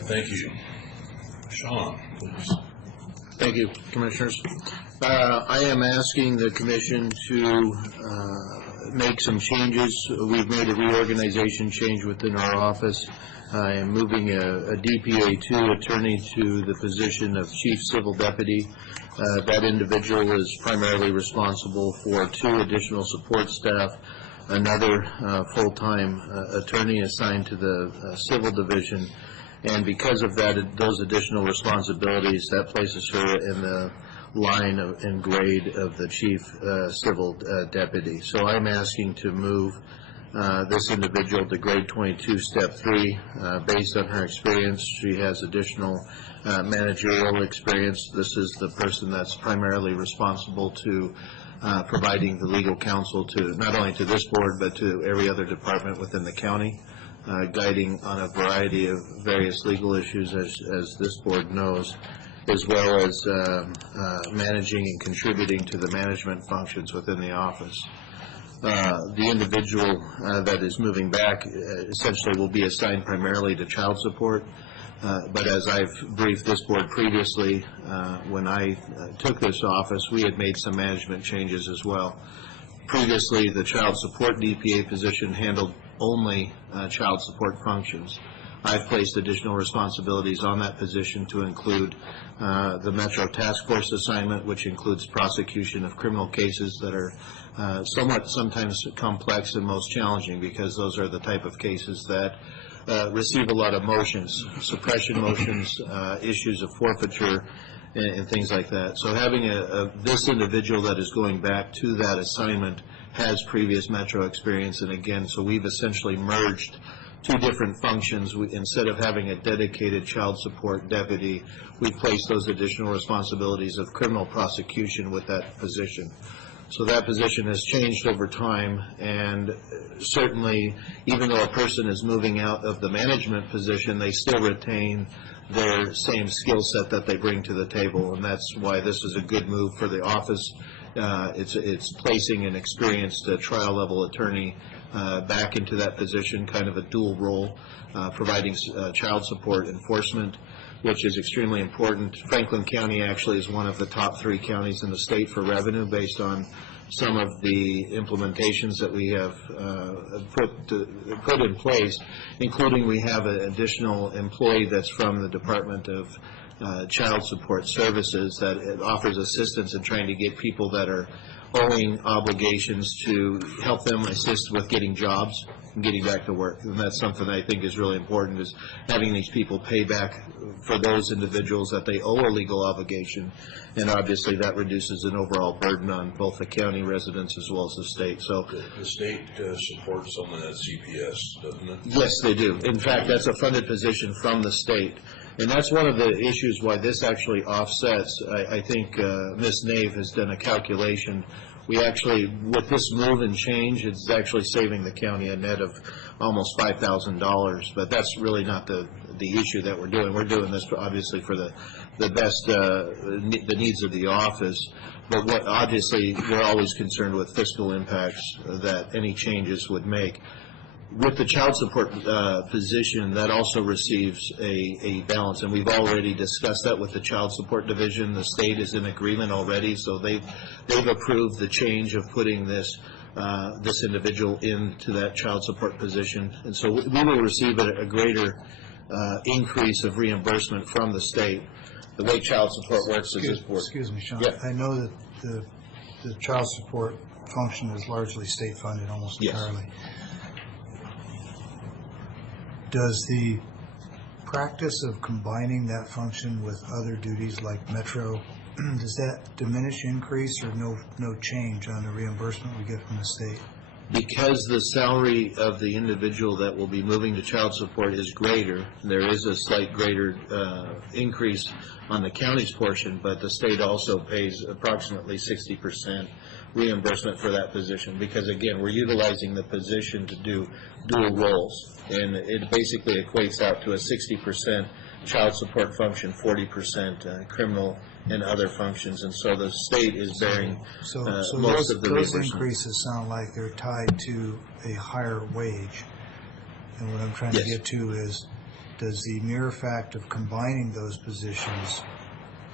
Thank you. Sean, please. Thank you, Commissioners. I am asking the Commission to make some changes. We've made a reorganization change within our office. I am moving a DPA2 attorney to the position of Chief Civil Deputy. That individual is primarily responsible for 2 additional support staff, another full-time attorney assigned to the Civil Division, and because of that, those additional responsibilities, that places her in the line and grade of the Chief Civil Deputy. So I'm asking to move this individual to grade 22, step 3. Based on her experience, she has additional managerial experience. This is the person that's primarily responsible to providing the legal counsel to not only to this board but to every other department within the county, guiding on a variety of various legal issues as this board knows, as well as managing and contributing to the management functions within the office. The individual that is moving back essentially will be assigned primarily to child support, but as I've briefed this board previously, when I took this office, we had made some management changes as well. Previously, the child support DPA position handled only child support functions. I've placed additional responsibilities on that position to include the Metro Task Force assignment, which includes prosecution of criminal cases that are sometimes complex and most challenging, because those are the type of cases that receive a lot of motions, suppression motions, issues of forfeiture, and things like that. So having this individual that is going back to that assignment has previous Metro experience, and again, so we've essentially merged 2 different functions. Instead of having a dedicated child support deputy, we placed those additional responsibilities of criminal prosecution with that position. So that position has changed over time, and certainly, even though a person is moving out of the management position, they still retain their same skill set that they bring to the table, and that's why this is a good move for the office. It's placing an experienced trial-level attorney back into that position, kind of a dual role, providing child support enforcement, which is extremely important. Franklin County actually is one of the top 3 counties in the state for revenue based on some of the implementations that we have put in place, including we have an additional employee that's from the Department of Child Support Services that offers assistance in trying to get people that are owing obligations to help them assist with getting jobs and getting back to work. And that's something I think is really important, is having these people pay back for those individuals that they owe a legal obligation. And obviously that reduces an overall burden on both the county residents as well as the state. So the state supports some of that CPS, doesn't it? Yes, they do. In fact, that's a funded position from the state. And that's one of the issues why this actually offsets. I think Ms. Nave has done a calculation. We actually, with this move and change, it's actually saving the county a net of almost $5,000. But that's really not the issue that we're doing. We're doing this obviously for the best, the needs of the office. But what obviously we're always concerned with fiscal impacts that any changes would make. With the child support position, that also receives a balance, and we've already discussed that with the child support division. The state is in agreement already, so they've approved the change of putting this individual into that child support position, and so we will receive a greater increase of reimbursement from the state. The way child support works is this board. Excuse me, Sean. Yeah. I know that the child support function is largely state funded, almost entirely. Does the practice of combining that function with other duties like Metro, does that diminish, increase, or no change on the reimbursement we get from the state? Because the salary of the individual that will be moving to child support is greater, there is a slight greater increase on the county's portion, but the state also pays approximately 60% reimbursement for that position, because again, we're utilizing the position to do dual roles, and it basically equates out to a 60% child support function, 40% criminal and other functions, and so the state is bearing most of the those increases sound like they're tied to a higher wage, and what I'm trying to get to is, does the mere fact of combining those positions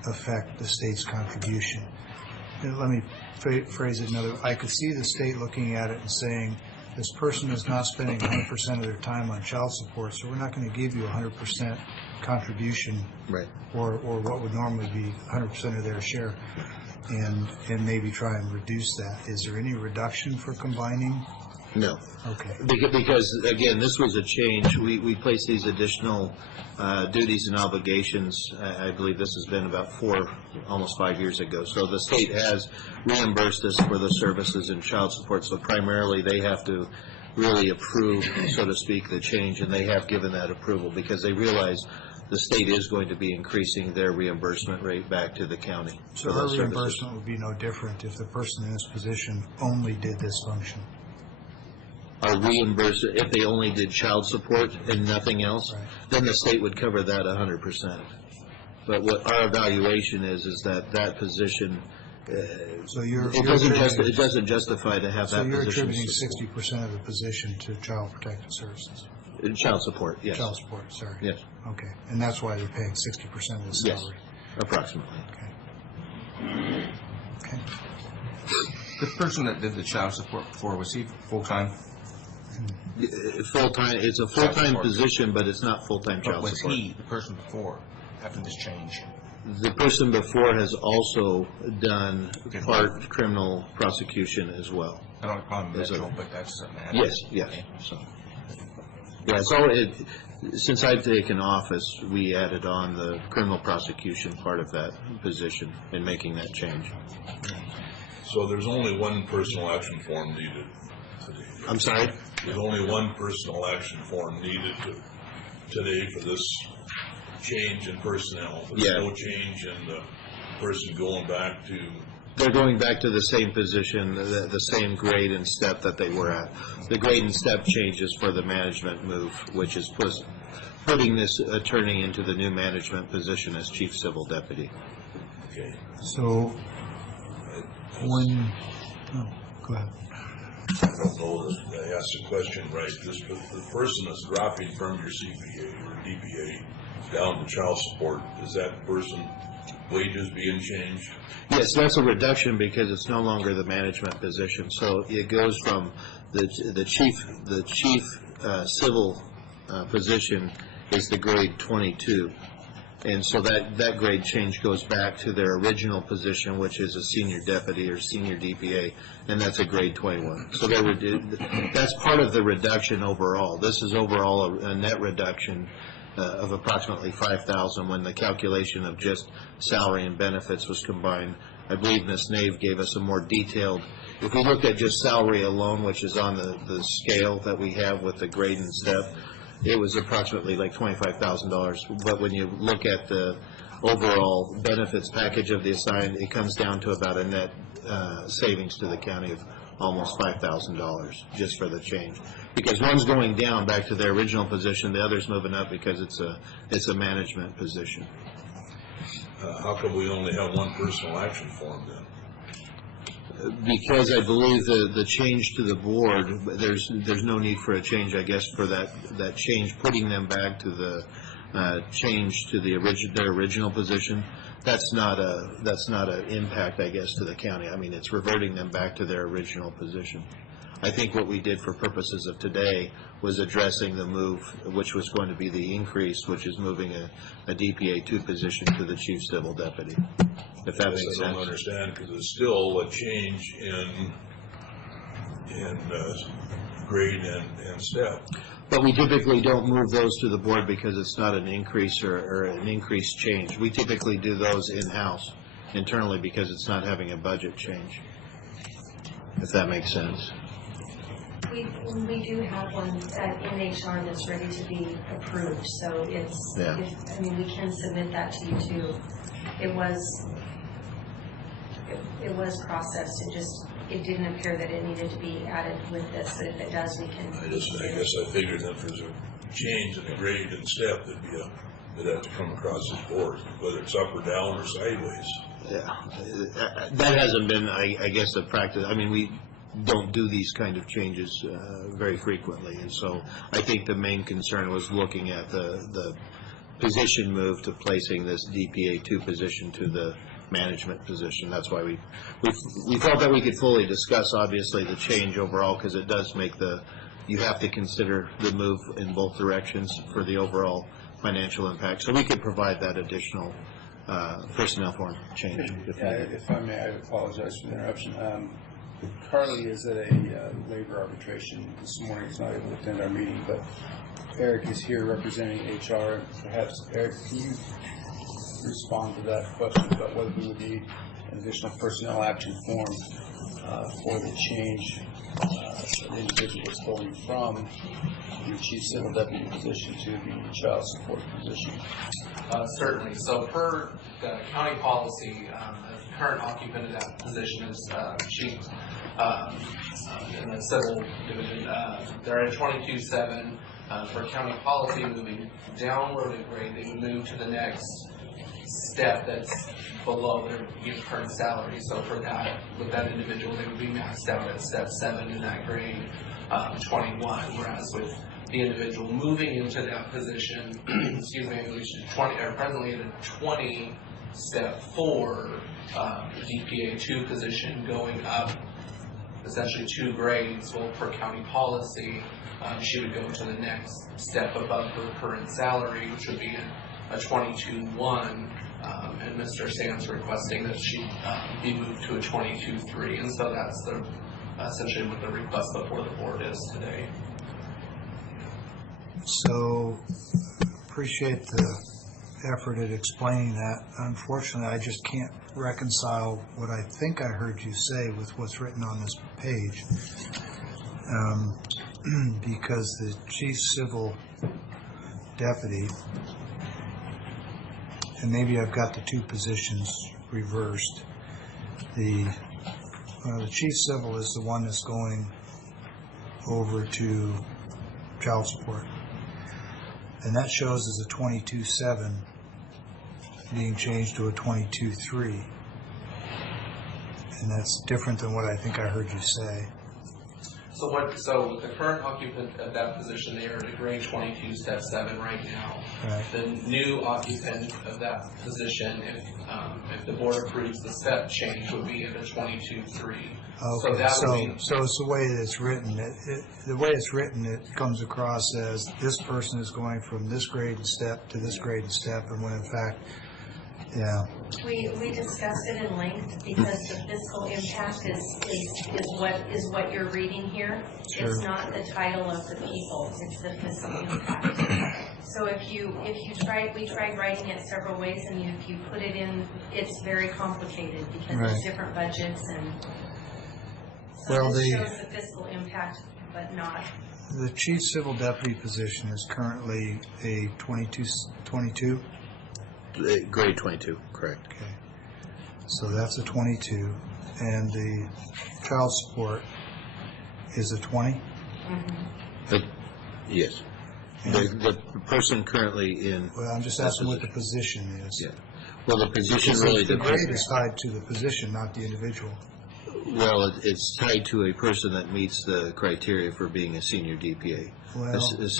affect the state's contribution? Let me phrase it another way. I could see the state looking at it and saying, this person is not spending 100% of their time on child support, so we're not going to give you 100% contribution, Right. or what would normally be 100% of their share, and maybe try and reduce that. Is there any reduction for combining? No. Okay. Because, again, this was a change. We placed these additional duties and obligations, I believe this has been about almost 5 years ago. So the state has reimbursed us for the services and child support, so primarily they have to really approve, so to speak, the change, and they have given that approval because they realize the state is going to be increasing their reimbursement rate back to the county. So our reimbursement would be no different if the person in this position only did this function? Are reimbursed if they only did child support and nothing else, right, then the state would cover that 100%. But what our evaluation is that position, so it doesn't justify to have that position. So you're attributing 60% of the position to Child Protective Services? Child support, yes. Child support, sorry. Yes. Okay, and that's why they're paying 60% of the salary? Yes, approximately. Okay. The person that did the child support before, was he full-time? Full-time, it's a full-time position, but it's not full-time child But support. was he, the person before, after this change? The person before has also done part criminal prosecution as well. I don't have a problem with that, but that's something that Yes, yes. So, yeah, so since I've taken office, we added on the criminal prosecution part of that position in making that change. So there's only one personal action form needed today. I'm sorry? There's only one personal action form needed today for this change in personnel. There's no change in the person going back to... They're going back to the same position, the same grade and step that they were at. The grade and step changes for the management move, which is putting this attorney into the new management position as chief civil deputy. Okay. So when... Oh, go ahead. I don't know that I asked the question right. The person that's dropping from your CPA or DPA down to child support, is that person wages being changed? Yes, that's a reduction because it's no longer the management position. So it goes from the chief civil position is the grade 22. And so that grade change goes back to their original position, which is a senior deputy or senior DPA, and that's a grade 21. So that's part of the reduction overall. This is overall a net reduction of approximately $5,000 when the calculation of just salary and benefits was combined. I believe Ms. Nave gave us a more detailed, if we look at just salary alone, which is on the scale that we have with the grade and step, it was approximately like $25,000. But when you look at the overall benefits package of the assigned, it comes down to about a net savings to the county of almost $5,000 just for the change. Because one's going down back to their original position, the other's moving up because it's a management position. How come we only have one personal action form then? Because I believe the change to the board, there's no need for a change, I guess, for that change, putting them back to the change to their original position. That's not an impact, I guess, to the county. I mean, it's reverting them back to their original position. I think what we did for purposes of today was addressing the move, which was going to be the increase, which is moving a DPA 2 position to the chief civil deputy. If that makes sense. I don't understand because it's still a change in grade and step. But we typically don't move those to the board because it's not an increase or an increased change. We typically do those in-house, internally, because it's not having a budget change, if that makes sense. We do have one in HR that's ready to be approved, so we can submit that to you too. It was processed, it didn't appear that it needed to be added with this, but if it does, we can. I guess I figured that if there's a change in the grade and step, it'd have to come across this board, whether it's up or down or sideways. Yeah, that hasn't been, I guess, the practice. I mean, don't do these kind of changes very frequently. And so I think the main concern was looking at the position move to placing this DPA 2 position to the management position. That's why we felt that we could fully discuss, obviously, the change overall, because it does make you have to consider the move in both directions for the overall financial impact. So we could provide that additional personnel form change. If I may, I apologize for the interruption. Carly is at a labor arbitration this morning. He's not able to attend our meeting, but Eric is here representing HR. Perhaps, Eric, can you respond to that question about whether we would need an additional personnel action form for the change of the individual that's going from the chief civil deputy position to the child support position? Certainly. So per the county policy, the current occupant of that position is chief in the civil division. They're at 22.7. For county policy, moving downward a grade, they would move to the next step that's below their current salary. So for that, with that individual, they would be maxed out at step 7 in that grade, 21. Whereas with the individual moving into that position, excuse me, which is presently at a 20, step 4, DPA 2 position, going up essentially 2 grades. Well, per county policy, she would go to the next step above her current salary, which would be a 22.1, and Mr. Sands requesting that she be moved to a 22.3, and so that's essentially what the request before the board is today. So, appreciate the effort at explaining that. Unfortunately, I just can't reconcile what I think I heard you say with what's written on this page, because the chief civil deputy, and maybe I've got the 2 positions reversed. The chief civil is the one that's going over to child support, and that shows as a 22.7 being changed to a 22.3, and that's different than what I think I heard you say. So with the current occupant of that position, they are at a grade 22, step 7 right now. Right. The new occupant of that position, if the board approves the step change, would be at a 22.3. Okay, so it's the way that it's written. The way it's written, it comes across as this person is going from this grade and step to this grade and step, and when in fact, yeah. We discussed it in length because the fiscal impact is what you're reading here. Sure. It's not the title of the people, it's the fiscal impact. So we tried writing it several ways, and if you put it in, it's very complicated because there's different budgets, and so this shows the fiscal impact, but not. The chief civil deputy position is currently a 22? Grade 22, correct. Okay. So that's a 22. And the child support is a 20? Mm-hmm. Yes. The person currently in... Well, I'm just asking what the position is. Yeah. Well, the position really... The grade is tied to the position, not the individual. Well, it's tied to a person that meets the criteria for being a senior DPA. Well, let's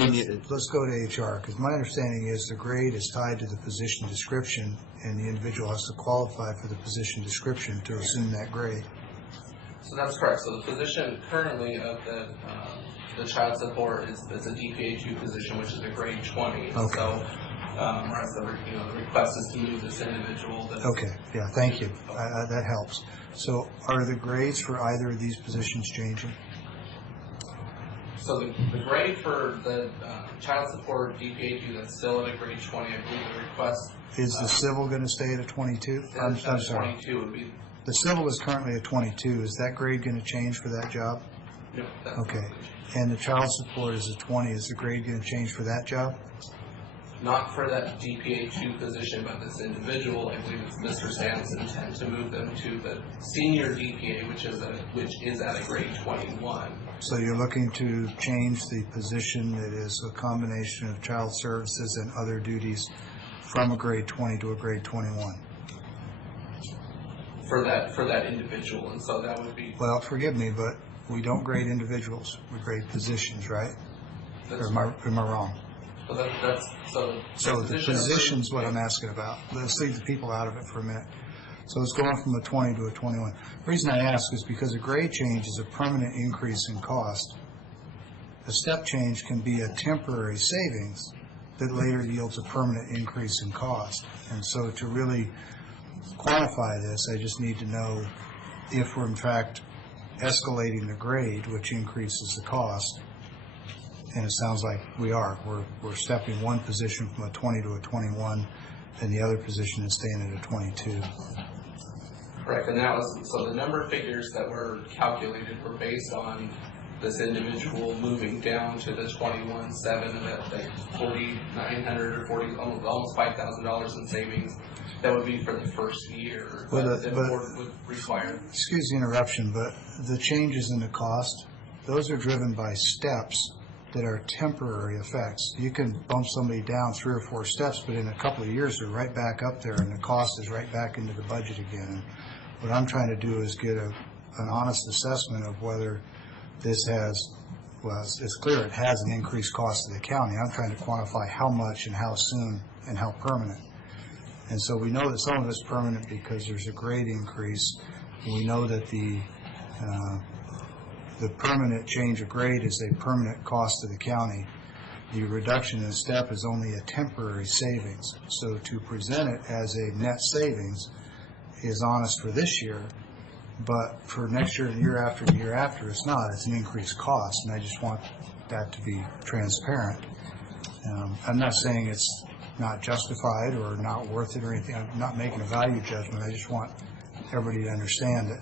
go to HR, because my understanding is the grade is tied to the position description, and the individual has to qualify for the position description to assume that grade. So that's correct. So the position currently of the child support is a DPA 2 position, which is a grade 20. Okay. So whereas the request is to move this individual. Okay. Yeah. Thank you. That helps. So are the grades for either of these positions changing? So the grade for the child support DPA 2, that's still at a grade 20. I believe the request... Is the civil going to stay at a 22? I'm sorry. 22 would be... The civil is currently a 22. Is that grade going to change for that job? No. Okay. And the child support is a 20. Is the grade going to change for that job? Not for that DPA 2 position, but this individual, I believe it's Mr. Sands' intent to move them to the senior DPA, which is at a grade 21. So you're looking to change the position that is a combination of child services and other duties from a grade 20 to a grade 21? For that individual, and so that would be... Well, forgive me, but We don't grade individuals, we grade positions, right? Or am I wrong? So So the position's what I'm asking about. Let's leave the people out of it for a minute. So it's going from a 20 to a 21. The reason I ask is because a grade change is a permanent increase in cost. A step change can be a temporary savings that later yields a permanent increase in cost. And so to really quantify this, I just need to know if we're in fact escalating the grade, which increases the cost. And it sounds like we are. We're stepping one position from a 20 to a 21, and the other position is staying at a 22. Correct, and that was, so the number of figures that were calculated were based on this individual moving down to the 21.7, that like $4,900 or almost $5,000 in savings. That would be for the first year. But the board would require. Excuse the interruption, but the changes in the cost, those are driven by steps that are temporary effects. You can bump somebody down 3 or 4 steps, but in a couple of years, they're right back up there, and the cost is right back into the budget again. What I'm trying to do is get an honest assessment of whether this has, well, it's clear it has an increased cost to the county. I'm trying to quantify how much and how soon and how permanent. And so we know that some of it's permanent because there's a grade increase. And we know that the permanent change of grade is a permanent cost to the county. The reduction in step is only a temporary savings. So to present it as a net savings is honest for this year, but for next year and the year after and the year after, it's not. It's an increased cost, and I just want that to be transparent. I'm not saying it's not justified or not worth it or anything. I'm not making a value judgment. I just want everybody to understand that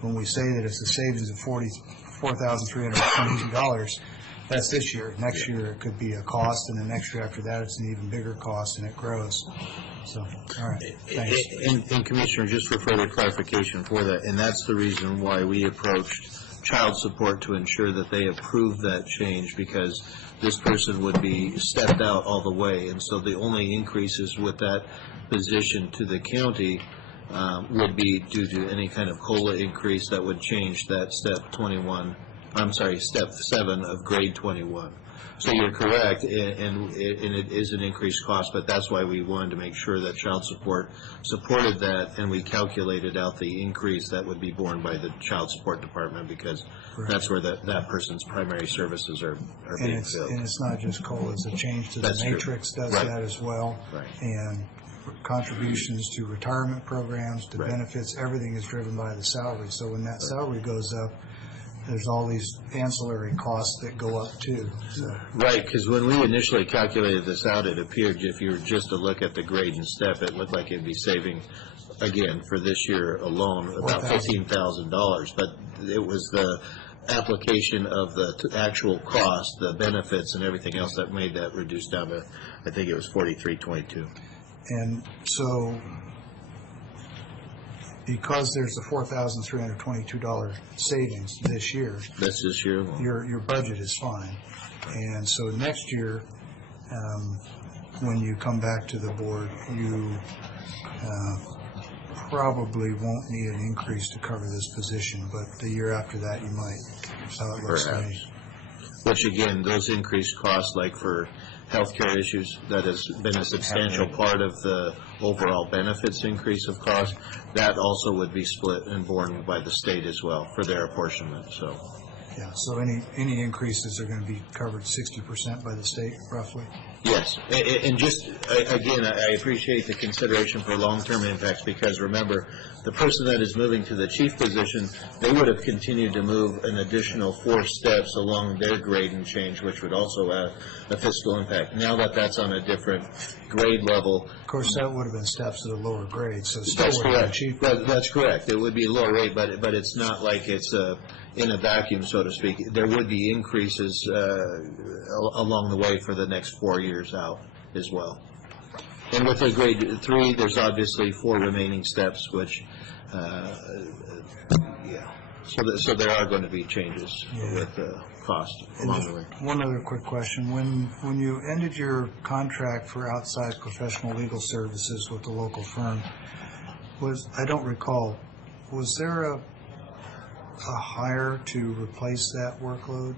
when we say that it's a savings of $4,322, that's this year. Next year it could be a cost, and the next year after that it's an even bigger cost, and it grows. So, all right, thanks. And Commissioner, just for further clarification for that, and that's the reason why we approached child support to ensure that they approve that change, because this person would be stepped out all the way, and so the only increases with that position to the county would be due to any kind of COLA increase that would change that step 7 of grade 21. So you're correct, and it is an increased cost, but that's why we wanted to make sure that child support supported that, and we calculated out the increase that would be borne by the child support department, because that's where that person's primary services are being filled. And it's not just COLA, it's a change to the matrix does that as well. Right. And contributions to retirement programs, to benefits, everything is driven by the salary. So when that salary goes up, there's all these ancillary costs that go up too. So. Right, because when we initially calculated this out, it appeared if you were just to look at the grade and step, it looked like it'd be saving, again, for this year alone, about $15,000. But it was the application of the actual cost, the benefits, and everything else that made that reduced down to, I think it was $4,322. And so, because there's a $4,322 savings this year. That's this year. Your budget is fine. And so next year, when you come back to the board, you probably won't need an increase to cover this position, but the year after that you might. That's how it looks to me. Which again, those increased costs, like for healthcare issues, that has been a substantial part of the overall benefits increase of cost. That also would be split and borne by the state as well for their apportionment. So, yeah. So any increases are going to be covered 60% by the state, roughly. Yes, and just again, I appreciate the consideration for long-term impacts, because remember, the person that is moving to the chief position, they would have continued to move an additional 4 steps along their grade and change, which would also have a fiscal impact. Now that that's on a different grade level. Of course, that would have been steps at a lower grade, so still That's would have been correct. cheaper. That's correct. It would be a lower rate, but it's not like it's in a vacuum, so to speak. There would be increases along the way for the next 4 years out as well. And with a grade 3, there's obviously 4 remaining steps, which, so there are going to be changes with cost along the way. One other quick question. When you ended your contract for outside professional legal services with the local firm, I don't recall, was there a a hire to replace that workload?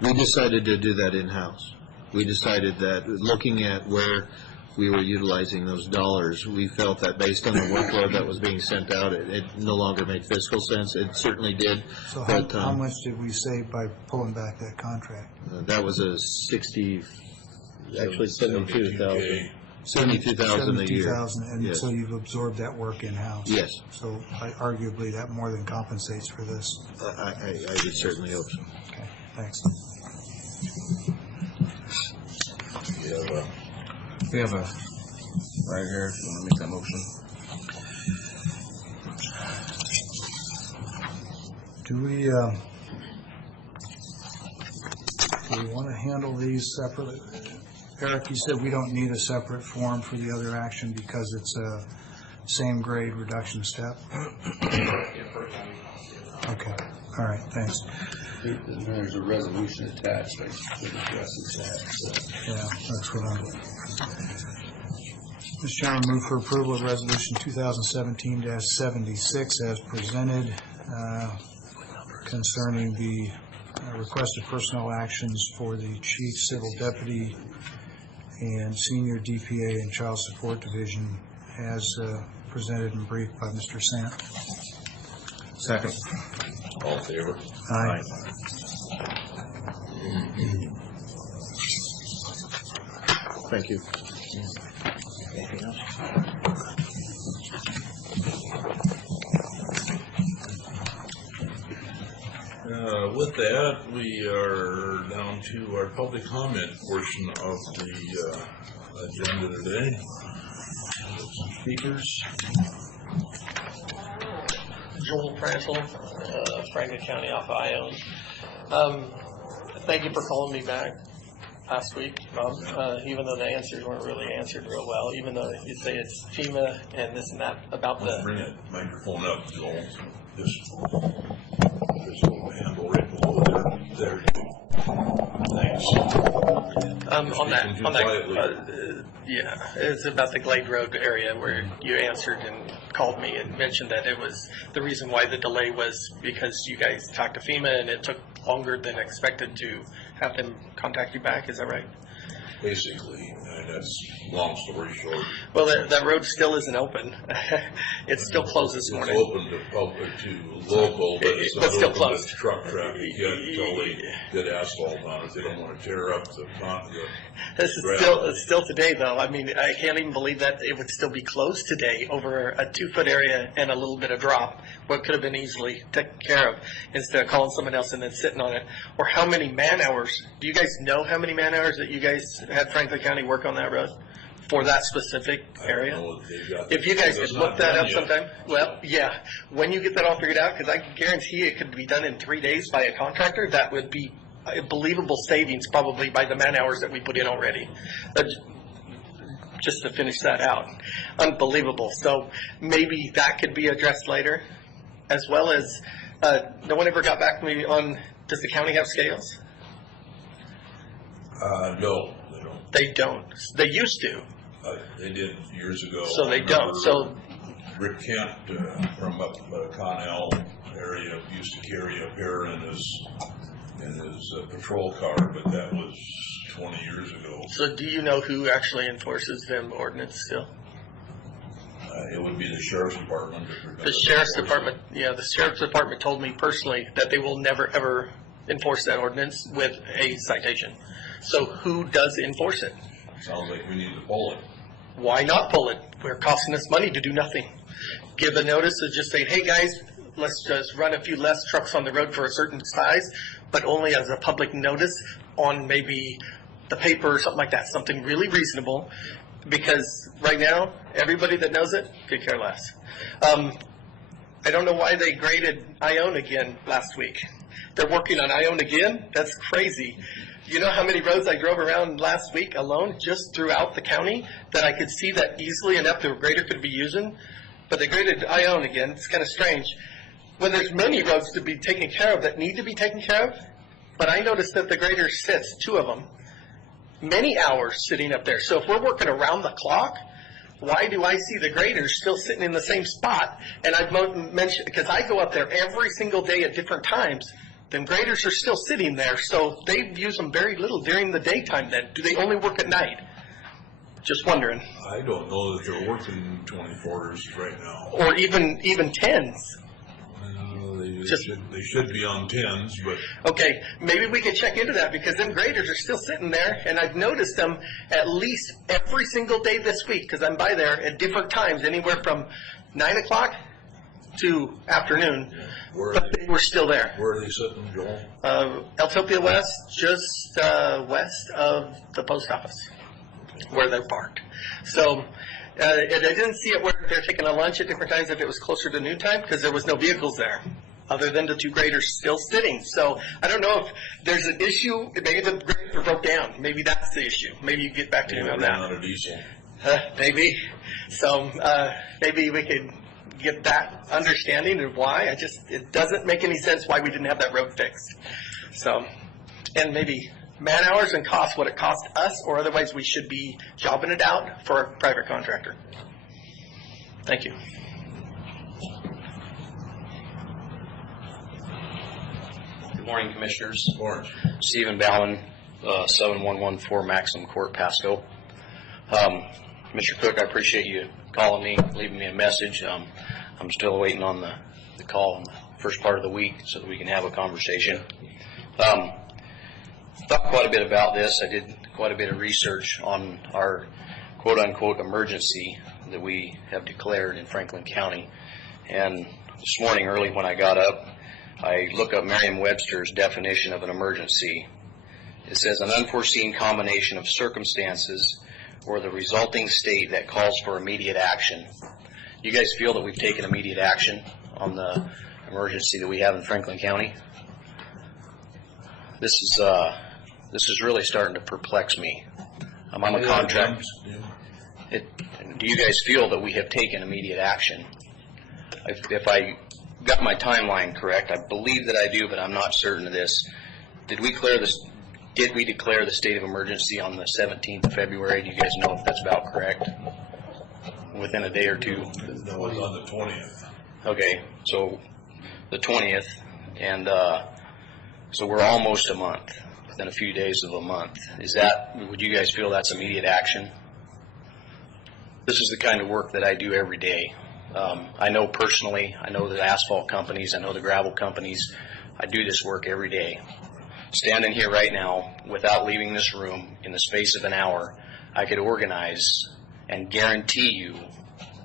We decided to do that in-house. We decided that, looking at where we were utilizing those dollars, we felt that based on the workload that was being sent out, it no longer made fiscal sense. It certainly did. So but, how much did we save by pulling back that contract? that was a 72,000. 72,000 a year. 72,000, and Yes. so you've absorbed that work in-house? Yes. So arguably, that more than compensates for this? I would certainly hope so. Okay, thanks. We have a, right here, if you want to make that motion. Do we want to handle these separately? Eric, you said we don't need a separate form for the other action because it's a same grade reduction step? Okay, all right, thanks. There's a resolution attached that addresses that. So. Yeah, that's what I'm... Mr. Chairman, move for approval of Resolution 2017-76 as presented concerning the requested personnel actions for the Chief Civil Deputy and Senior DPA and Child Support Division as presented and briefed by Mr. Sant. Second. All in favor? Aye. Thank you. Anything else? With that, we are down to our public comment portion of the agenda today. Speakers. Joel Prantle, Franklin County off of Ione. Thank you for calling me back last week, Bob, even though the answers weren't really answered real well, even though you say it's FEMA and this and that about the... Bring that microphone up, Joel. Just hold the handle right below there. Thanks. On that, yeah, it's about the Glade Road area where you answered and called me and mentioned that it was the reason why the delay was because you guys talked to FEMA and it took longer than expected to have them contact you back. Is that right? Basically, that's long story short. Well, that road still isn't open. It's still closed this morning. It's open to public, to local, but it's not still open closed. to truck traffic yet until they get asphalt on it. They don't want to tear up the This is still today, though. I mean, I can't even believe that it would still be closed today over a 2-foot area and a little bit of drop. What could have been easily taken care of instead of calling someone else and then sitting on it. Or how many man hours? Do you guys know how many man hours that you guys had Franklin County work on that road for that specific area? If you guys could look that up sometime. Well, yeah. When you get that all figured out, because I guarantee it could be done in 3 days by a contractor, that would be a believable savings probably by the man hours that we put in already. Just to finish that out. Unbelievable. So maybe that could be addressed later, as well as no one ever got back to me on, does the county have scales? No, they don't. They don't. They used to. They did years ago. So they don't. So Rick Kent from up Connell area used to carry a pair in his patrol car, but that was 20 years ago. So do you know who actually enforces them ordinance still? It would be the sheriff's department. The sheriff's department, yeah, the sheriff's department told me personally that they will never ever enforce that ordinance with a citation. So who does enforce it? Sounds like we need to pull it. Why not pull it? We're costing us money to do nothing. Give a notice of just saying, hey guys, let's just run a few less trucks on the road for a certain size, but only as a public notice on maybe the paper or something like that, something really reasonable. Because right now, everybody that knows it could care less. I don't know why they graded Ione again last week. They're working on Ione again? That's crazy. You know how many roads I drove around last week alone, just throughout the county, that I could see that easily enough the grader could be using? But they graded Ione again. It's kind of strange. When there's many roads to be taken care of that need to be taken care of, but I noticed that the grader sits, 2 of them, many hours sitting up there. So if we're working around the clock, why do I see the graders still sitting in the same spot? And I've mentioned, because I go up there every single day at different times, them graders are still sitting there, so they use them very little during the daytime then. Do they only work at night? Just wondering. I don't know that they're working 24s right now. Or even 10s. They should be on 10s, but... Okay, maybe we could check into that, because them graders are still sitting there, and I've noticed them at least every single day this week, because I'm by there at different times, anywhere from 9 o'clock to afternoon, but they were still there. Where are they sitting, Joel? Eltopia West, just west of the post office, where they're parked. So... I didn't see it where they're taking a lunch at different times if it was closer to noon time, because there was no vehicles there, other than the two graders still sitting. So I don't know if there's an issue. Maybe the grader broke down. Maybe that's the issue. Maybe you get back to me on that. Out of diesel. Maybe. So maybe we could get that understanding of why. It doesn't make any sense why we didn't have that road fixed. So, and maybe man hours and cost, what it cost us, or otherwise we should be jobbing it out for a private contractor. Thank you. Good morning, Commissioners. Good morning. Stephen Ballin, 7114 Maxim Court, Pasco. Mr. Cook, I appreciate you calling me, leaving me a message. I'm still waiting on the call in the first part of the week so that we can have a conversation. Thought quite a bit about this. I did quite a bit of research on our quote-unquote emergency that we have declared in Franklin County. And this morning early when I got up, I looked up Merriam-Webster's definition of an emergency. It says an unforeseen combination of circumstances or the resulting state that calls for immediate action. You guys feel that we've taken immediate action on the emergency that we have in Franklin County? This is really starting to perplex me. I'm on a contract. Do you guys feel that we have taken immediate action? If I got my timeline correct, I believe that I do, but I'm not certain of this. Did we declare the state of emergency on the 17th of February? Do you guys know if that's about correct? Within a day or two? That was on the 20th. Okay, so the 20th, and so we're almost a month. Within a few days of a month. Would you guys feel that's immediate action? This is the kind of work that I do every day. I know personally, I know the asphalt companies, I know the gravel companies. I do this work every day. Standing here right now, without leaving this room, in the space of an hour, I could organize and guarantee you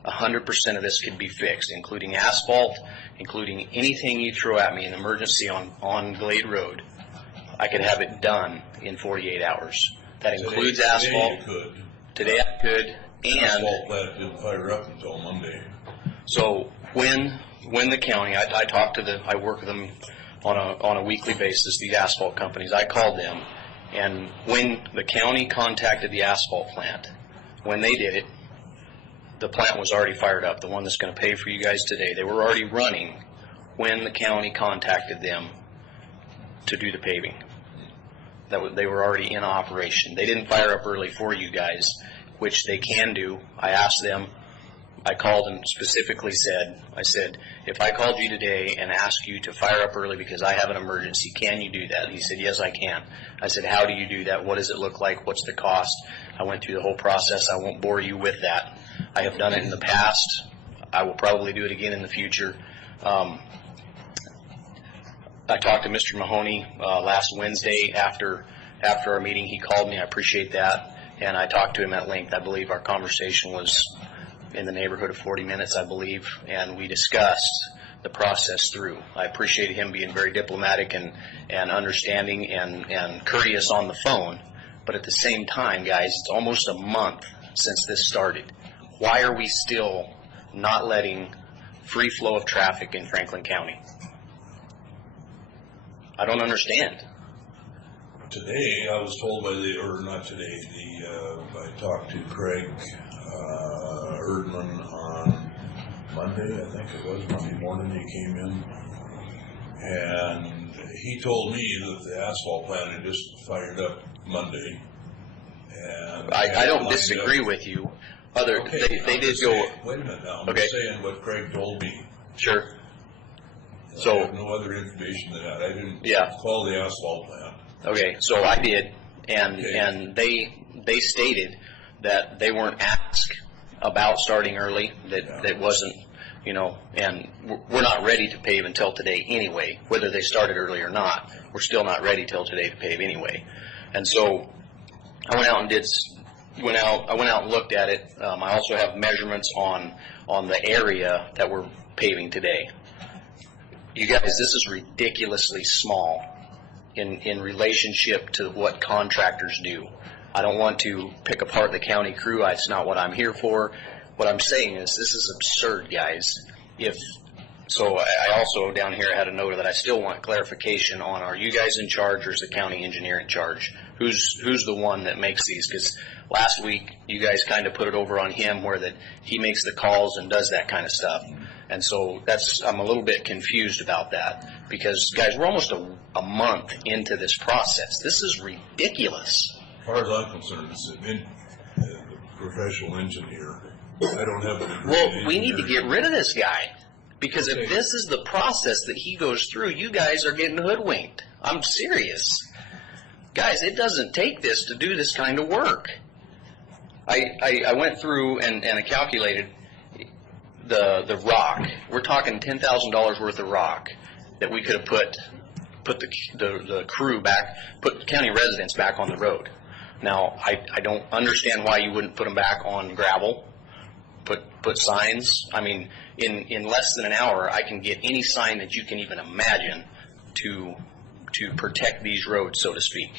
100% of this could be fixed, including asphalt, including anything you throw at me in emergency on Glade Road. I could have it done in 48 hours. That includes asphalt. Today I could. And asphalt plant didn't fire up until Monday. So when the county, I work with them on a weekly basis, these asphalt companies. I called them, and when the county contacted the asphalt plant, when they did it, the plant was already fired up, the one that's going to pay for you guys today. They were already running when the county contacted them to do the paving. They were already in operation. They didn't fire up early for you guys, which they can do. I asked them, I called and specifically said, if I called you today and asked you to fire up early because I have an emergency, can you do that? He said, yes, I can. I said, how do you do that? What does it look like? What's the cost? I went through the whole process. I won't bore you with that. I have done it in the past. I will probably do it again in the future. I talked to Mr. Mahoney last Wednesday after our meeting. He called me. I appreciate that. And I talked to him at length. I believe our conversation was in the neighborhood of 40 minutes, I believe, and we discussed the process through. I appreciated him being very diplomatic and understanding and courteous on the phone. But at the same time, guys, it's almost a month since this started. Why are we still not letting free flow of traffic in Franklin County? I don't understand. Today, I was told I talked to Craig Erdman on Monday, I think it was, Monday morning he came in, and he told me that the asphalt plant had just fired up Monday. And I don't disagree with you. They did go. Wait a minute now, I'm Okay. just saying what Craig told me. Sure. I So- have no other information than that. I didn't Yeah. call the asphalt plant. Okay, so I did, and Okay. and they stated that they weren't asked about starting early. That wasn't, and we're not ready to pave until today anyway. Whether they started early or not, we're still not ready till today to pave anyway. And so I went out and I went out and looked at it. I also have measurements on the area that we're paving today. You guys, this is ridiculously small in relationship to what contractors do. I don't want to pick apart the county crew. It's not what I'm here for. What I'm saying is this is absurd, guys. I also down here had a note that I still want clarification on, are you guys in charge or is the county engineer in charge? Who's the one that makes these? Because last week you guys kind of put it over on him where that he makes the calls and does that kind of stuff. And so I'm a little bit confused about that because, guys, we're almost a month into this process. This is ridiculous. As far as I'm concerned, it's a professional engineer. I don't have a degree Well, in we need to engineering. get rid of this guy because if this is the process that he goes through, you guys are getting hoodwinked. I'm serious. Guys, it doesn't take this to do this kind of work. I went through and I calculated the rock. We're talking $10,000 worth of rock that we could have put the crew back, put county residents back on the road. Now, I don't understand why you wouldn't put them back on gravel, put signs. I mean, in less than an hour, I can get any sign that you can even imagine to protect these roads, so to speak.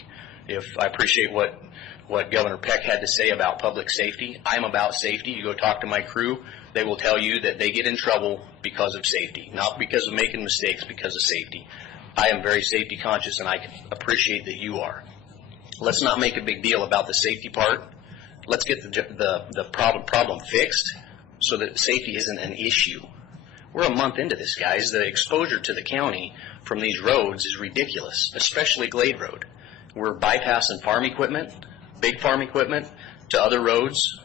I appreciate what Governor Peck had to say about public safety. I'm about safety. You go talk to my crew, they will tell you that they get in trouble because of safety, not because of making mistakes, because of safety. I am very safety conscious, and I appreciate that you are. Let's not make a big deal about the safety part. Let's get the problem fixed so that safety isn't an issue. We're a month into this, guys. The exposure to the county from these roads is ridiculous, especially Glade Road. We're bypassing farm equipment, big farm equipment, to other roads.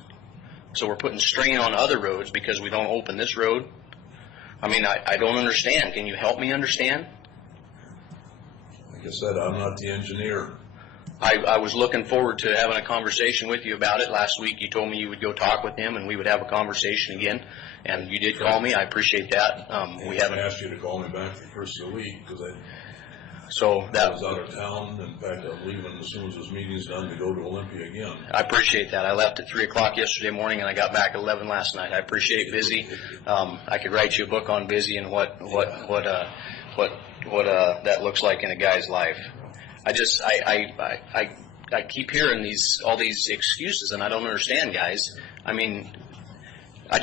So we're putting strain on other roads because we don't open this road. I mean, I don't understand. Can you help me understand? Like I said, I'm not the engineer. I was looking forward to having a conversation with you about it last week. You told me you would go talk with him and we would have a conversation again. And you did call me. I appreciate that. We haven't asked you to call me back the first of the week because I was out of town. In fact, I'm leaving as soon as this meeting's done to go to Olympia again. I appreciate that. I left at 3 o'clock yesterday morning and I got back at 11 last night. I appreciate Busy. I could write you a book on Busy and what that looks like in a guy's life. I keep hearing all these excuses and I don't understand, guys. I mean, I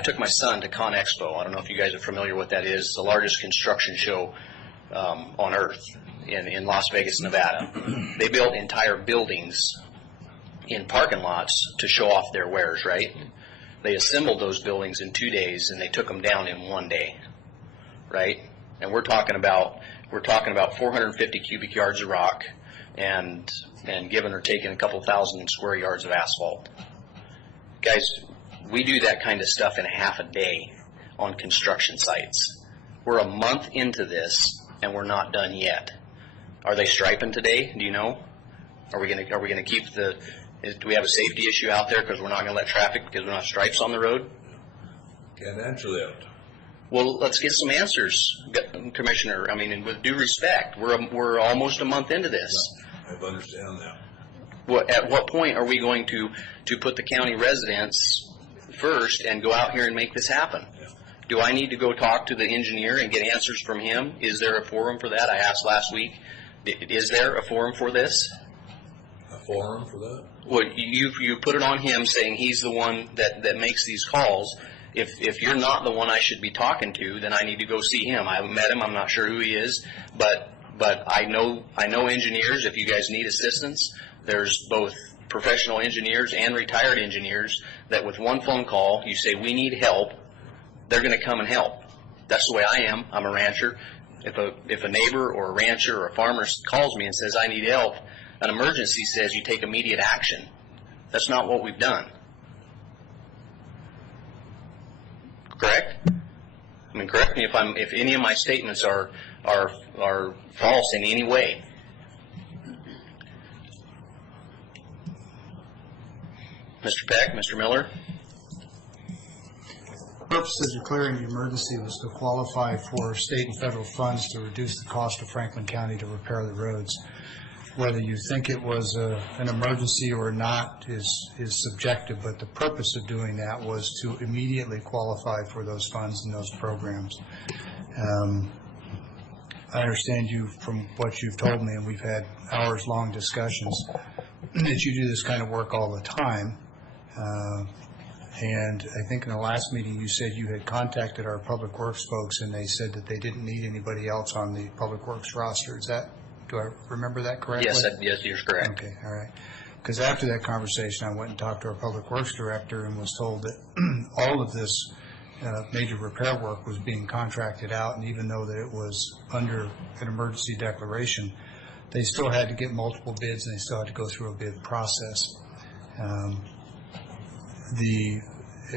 took my son to Con Expo. I don't know if you guys are familiar with what that is. It's the largest construction show on earth in Las Vegas, Nevada. They built entire buildings in parking lots to show off their wares, right? They assembled those buildings in 2 days and they took them down in 1 day, right? And we're talking about 450 cubic yards of rock and giving or taking a couple thousand square yards of asphalt. Guys, we do that kind of stuff in a half a day on construction sites. We're a month into this and we're not done yet. Are they striping today? Do you know? Are we gonna keep do we have a safety issue out there because we're not gonna let traffic because we don't have stripes on the road? Can't answer that. Well, let's get some answers, Commissioner. I mean, and with due respect, we're almost a month into this. I understand that. At what point are we going to put the county residents first and go out here and make this happen? Yeah. Do I need to go talk to the engineer and get answers from him? Is there a forum for that? I asked last week. Is there a forum for this? A forum for that? Well, you put it on him saying he's the one that makes these calls. If you're not the one I should be talking to, then I need to go see him. I haven't met him. I'm not sure who he is, but I know engineers. If you guys need assistance, there's both professional engineers and retired engineers that with one phone call, you say we need help, they're going to come and help. That's the way I am. I'm a rancher. If a neighbor or a rancher or a farmer calls me and says I need help, an emergency says you take immediate action. That's not what we've done. I mean, correct me if any of my statements are false in any way. Mr. Peck, Mr. Miller? The purpose of declaring the emergency was to qualify for state and federal funds to reduce the cost of Franklin County to repair the roads. Whether you think it was an emergency or not is subjective, but the purpose of doing that was to immediately qualify for those funds and those programs. I understand you from what you've told me, and we've had hours-long discussions, that you do this kind of work all the time. And I think in the last meeting you said you had contacted our Public Works folks and they said that they didn't need anybody else on the Public Works roster. Is that, do I remember that correctly? Yes, you're correct. Okay, all right. Because after that conversation, I went and talked to our Public Works director and was told that all of this major repair work was being contracted out, and even though that it was under an emergency declaration, they still had to get multiple bids and they still had to go through a bid process.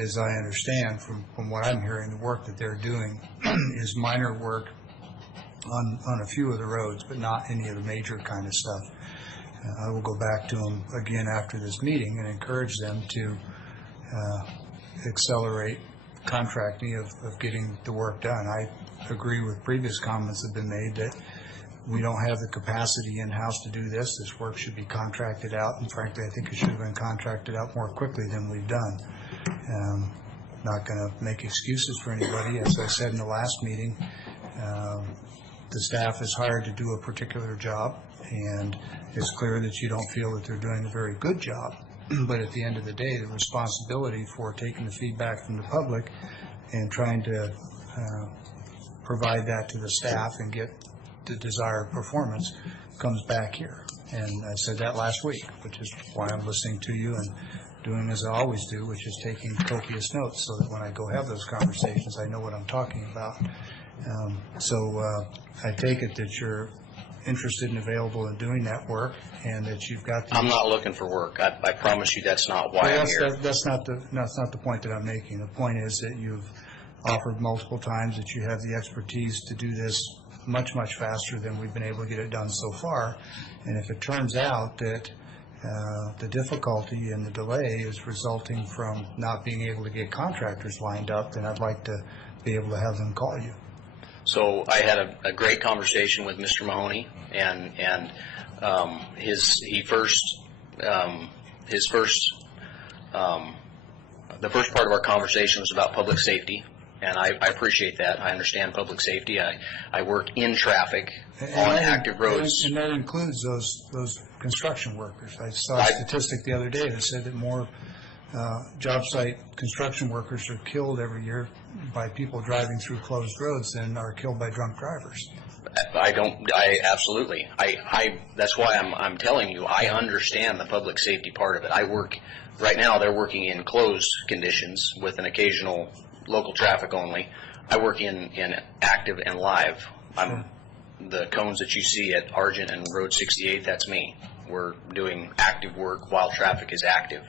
As I understand from what I'm hearing, the work that they're doing is minor work on a few of the roads, but not any of the major kind of stuff. I will go back to them again after this meeting and encourage them to accelerate contracting of getting the work done. I agree with previous comments that have been made that we don't have the capacity in-house to do this. This work should be contracted out, and frankly, I think it should have been contracted out more quickly than we've done. Not going to make excuses for anybody. As I said in the last meeting, the staff is hired to do a particular job, and it's clear that you don't feel that they're doing a very good job. But at the end of the day, the responsibility for taking the feedback from the public and trying to provide that to the staff and get the desired performance comes back here. And I said that last week, which is why I'm listening to you and doing as I always do, which is taking copious notes so that when I go have those conversations, I know what I'm talking about. I take it that you're interested and available in doing that work, and that you've got the... I'm not looking for work. I promise you that's not why I'm here. That's not the point that I'm making. The point is that you've offered multiple times that you have the expertise to do this much, much faster than we've been able to get it done so far. And if it turns out that the difficulty and the delay is resulting from not being able to get contractors lined up, then I'd like to be able to have them call you. So I had a great conversation with Mr. Mahoney, and the first part of our conversation was about public safety, and I appreciate that. I understand public safety. I work in traffic on active roads. And that includes those construction workers. I saw a statistic the other day that said that more job site construction workers are killed every year by people driving through closed roads than are killed by drunk drivers. Absolutely. That's why I'm telling you, I understand the public safety part of it. I work, right now they're working in closed conditions with an occasional local traffic only. I work in active and live. The cones that you see at Argent and Road 68, that's me. We're doing active work while traffic is active.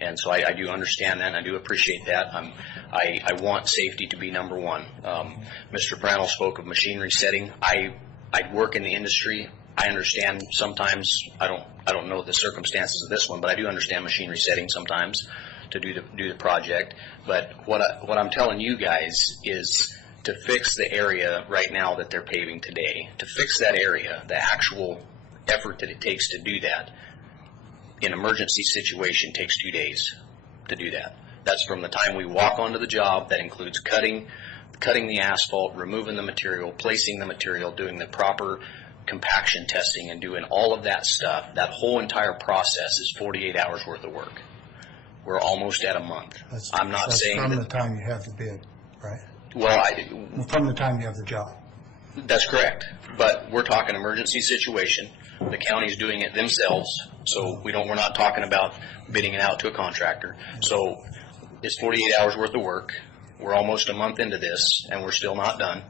And so I do understand that, and I do appreciate that. I want safety to be number one. Mr. Brannell spoke of machinery setting. I work in the industry. I understand sometimes, I don't know the circumstances of this one, but I do understand machinery setting sometimes to do the project. But what I'm telling you guys is to fix the area right now that they're paving today, to fix that area, the actual effort that it takes to do that, in emergency situation takes 2 days to do that. That's from the time we walk onto the job. That includes cutting the asphalt, removing the material, placing the material, doing the proper compaction testing, and doing all of that stuff. That whole entire process is 48 hours worth of work. We're almost at a month. I'm not saying from that, the time you have the bid, right? Well, from the time you have the job. That's correct. But we're talking emergency situation. The county's doing it themselves, so we're not talking about bidding it out to a contractor. So it's 48 hours worth of work. We're almost a month into this, and we're still not done.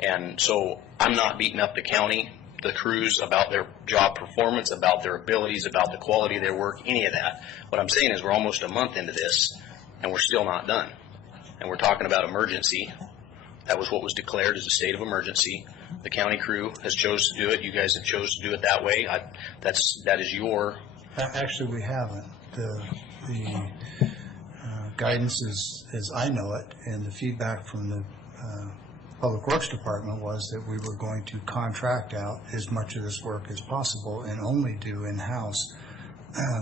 And so I'm not beating up the county, the crews, about their job performance, about their abilities, about the quality of their work, any of that. What I'm saying is we're almost a month into this, and we're still not done. And we're talking about emergency, That was what was declared as a state of emergency. The county crew has chose to do it. You guys have chose to do it that way. That is your... Actually, we haven't. The guidance is, as I know it, and the feedback from the Public Works Department was that we were going to contract out as much of this work as possible and only do in-house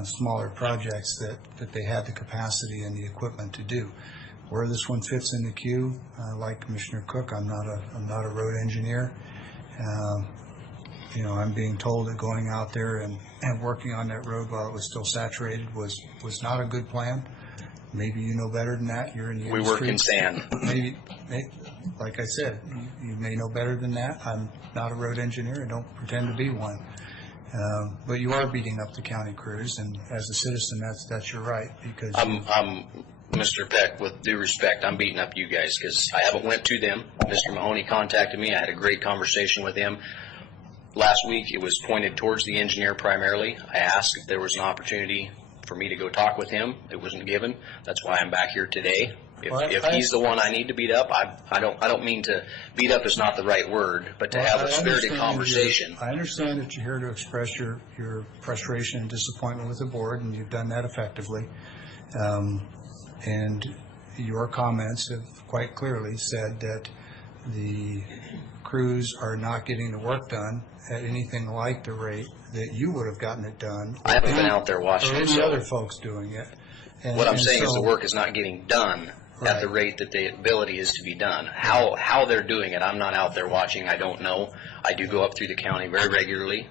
smaller projects that they had the capacity and the equipment to do. Where this one fits in the queue, like Commissioner Cook, I'm not a road engineer. I'm being told that going out there and working on that road while it was still saturated was not a good plan. Maybe you know better than that. You're in the industry. We work in sand. Maybe, like I said, you may know better than that. I'm not a road engineer. I don't pretend to be one. But you are beating up the county crews, and as a citizen, that's your right, because Mr. Peck, with due respect, I'm beating up you guys because I haven't went to them. Mr. Mahoney contacted me. I had a great conversation with him. Last week, it was pointed towards the engineer primarily. I asked if there was an opportunity for me to go talk with him. It wasn't given. That's why I'm back here today. If he's the one I need to beat up, I don't mean to beat up is not the right word, but to have a spirited conversation. I understand that you're here to express your frustration and disappointment with the board, and you've done that effectively. And your comments have quite clearly said that the crews are not getting the work done at anything like the rate that you would have gotten it done. I haven't been out there watching or it. any other folks doing it. What I'm saying is the work is not getting done at the rate that the ability is to be done. How they're doing it, I'm not out there watching. I don't know. I do go up through the county very regularly.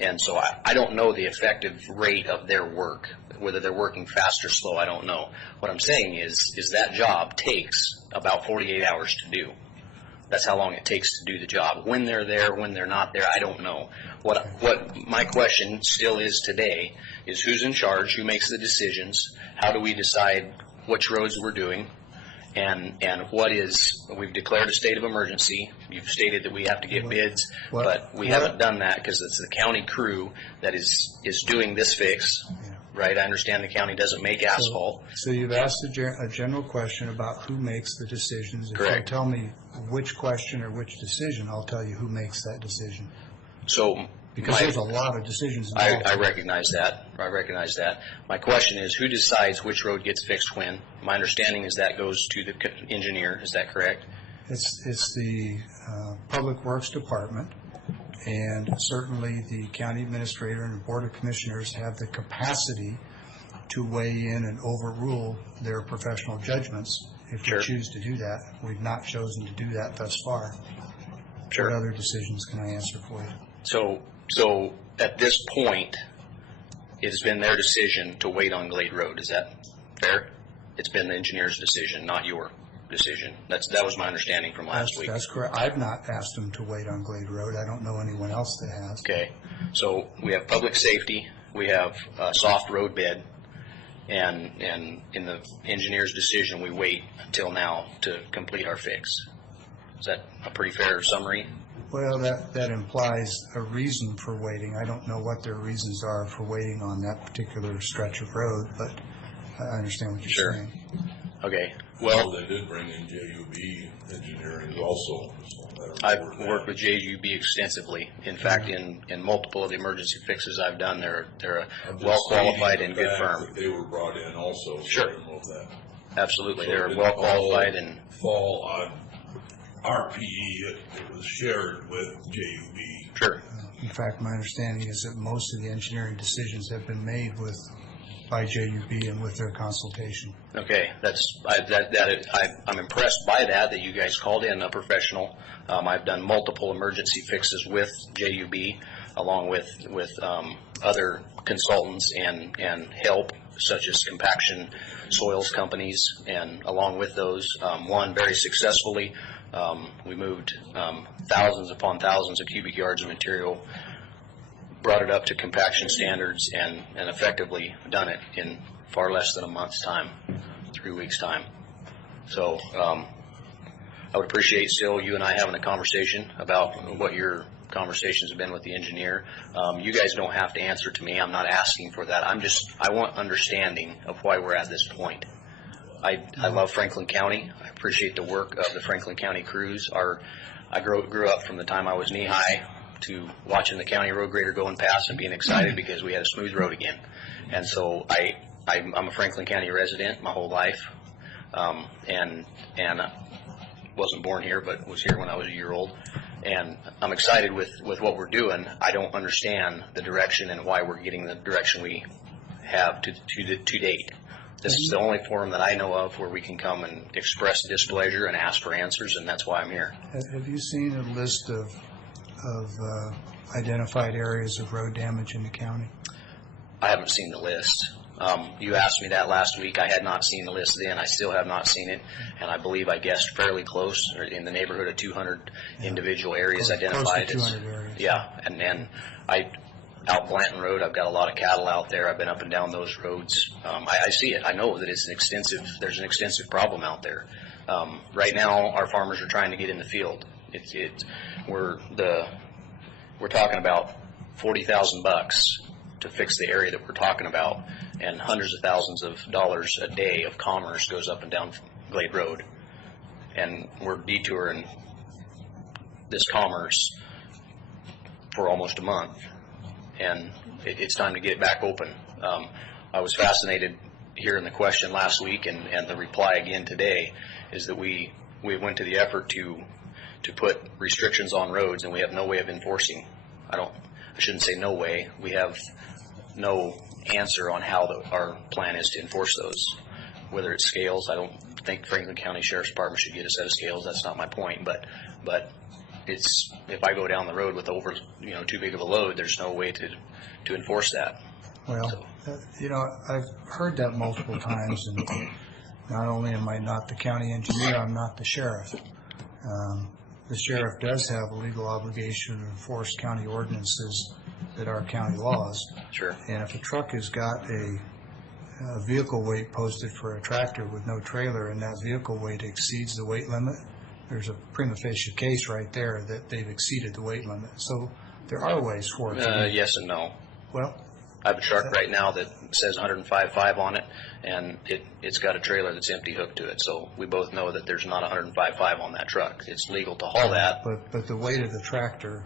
And so I don't know the effective rate of their work. Whether they're working fast or slow, I don't know. What I'm saying is that job takes about 48 hours to do. That's how long it takes to do the job. When they're there, when they're not there, I don't know. What my question still is today is who's in charge, who makes the decisions, how do we decide which roads we're doing, and we've declared a state of emergency. You've stated that we have to get bids, but we haven't done that because it's the county crew that is doing this fix. Right, I understand the county doesn't make asphalt. So you've asked a general question about who makes the decisions. Correct. If you tell me which question or which decision, I'll tell you who makes that decision. Because there's a lot of decisions involved. I recognize that. My question is, who decides which road gets fixed when? My understanding is that goes to the engineer. Is that correct? It's the Public Works Department. And certainly the county administrator and the board of commissioners have the capacity to weigh in and overrule their professional judgments if they choose to do that. We've not chosen to do that thus far. What other decisions can I answer for you? So at this point, it has been their decision to wait on Glade Road. Is that fair? It's been the engineer's decision, not your decision. That was my understanding from last week. That's correct. I've not asked them to wait on Glade Road. I don't know anyone else that has. Okay. So we have public safety, we have soft road bed, and in the engineer's decision, we wait until now to complete our fix. Is that a pretty fair summary? Well, that implies a reason for waiting. I don't know what their reasons are for waiting on that particular stretch of road, but I understand what you're saying. Okay. Well, they did bring in JUB Engineering also. I've worked with JUB extensively. In fact, in multiple of the emergency fixes I've done, they're a well-qualified and good firm. They were brought in also. Sure. That. Absolutely. So they're well-qualified and fall on RPE. It was shared with JUB. Sure. In fact, my understanding is that most of the engineering decisions have been made by JUB and with their consultation. Okay, I'm impressed by that you guys called in a professional. I've done multiple emergency fixes with JUB, along with other consultants and help, such as compaction soils companies, and along with those, one very successfully, we moved thousands upon thousands of cubic yards of material, brought it up to compaction standards, and effectively done it in far less than a month's time, 3 weeks' time. So I would appreciate still you and I having a conversation about what your conversations have been with the engineer. You guys don't have to answer to me. I'm not asking for that. I want understanding of why we're at this point. I love Franklin County. I appreciate the work of the Franklin County crews. I grew up from the time I was knee high to watching the county road grader going past and being excited because we had a smooth road again. And so I'm a Franklin County resident my whole life, and wasn't born here, but was here when I was a year old. And I'm excited with what we're doing. I don't understand the direction and why we're getting the direction we have to date. This is the only forum that I know of where we can come and express displeasure and ask for answers, and that's why I'm here. Have you seen a list of identified areas of road damage in the county? I haven't seen the list. You asked me that last week. I had not seen the list then. I still have not seen it, and I believe I guessed fairly close, or in the neighborhood of 200 individual areas identified. Close to 200 areas. Yeah, and then out Blanton Road, I've got a lot of cattle out there. I've been up and down those roads. I see it. I know that there's an extensive problem out there. Right now, our farmers are trying to get in the field. We're talking about $40,000 to fix the area that we're talking about, and hundreds of thousands of dollars a day of commerce goes up and down Glade Road, and we're detouring this commerce for almost a month, and it's time to get it back open. I was fascinated hearing the question last week, and the reply again today is that we went to the effort to put restrictions on roads, and we have no way of enforcing. I shouldn't say no way. We have no answer on how our plan is to enforce those. Whether it's scales, I don't think Franklin County Sheriff's Department should get a set of scales. That's not my point. But it's, if I go down the road with too big of a load, there's no way to enforce that. Well, I've heard that multiple times, and not only am I not the county engineer, I'm not the sheriff. The sheriff does have a legal obligation to enforce county ordinances that are county laws. Sure. And if a truck has got a vehicle weight posted for a tractor with no trailer, and that vehicle weight exceeds the weight limit, there's a prima facie case right there that they've exceeded the weight limit. So there are ways for it. Yes and no. Well, I have a truck right now that says 105.5 on it, and it's got a trailer that's empty hooked to it. So we both know that there's not 105.5 on that truck. It's legal to haul that. But the weight of the tractor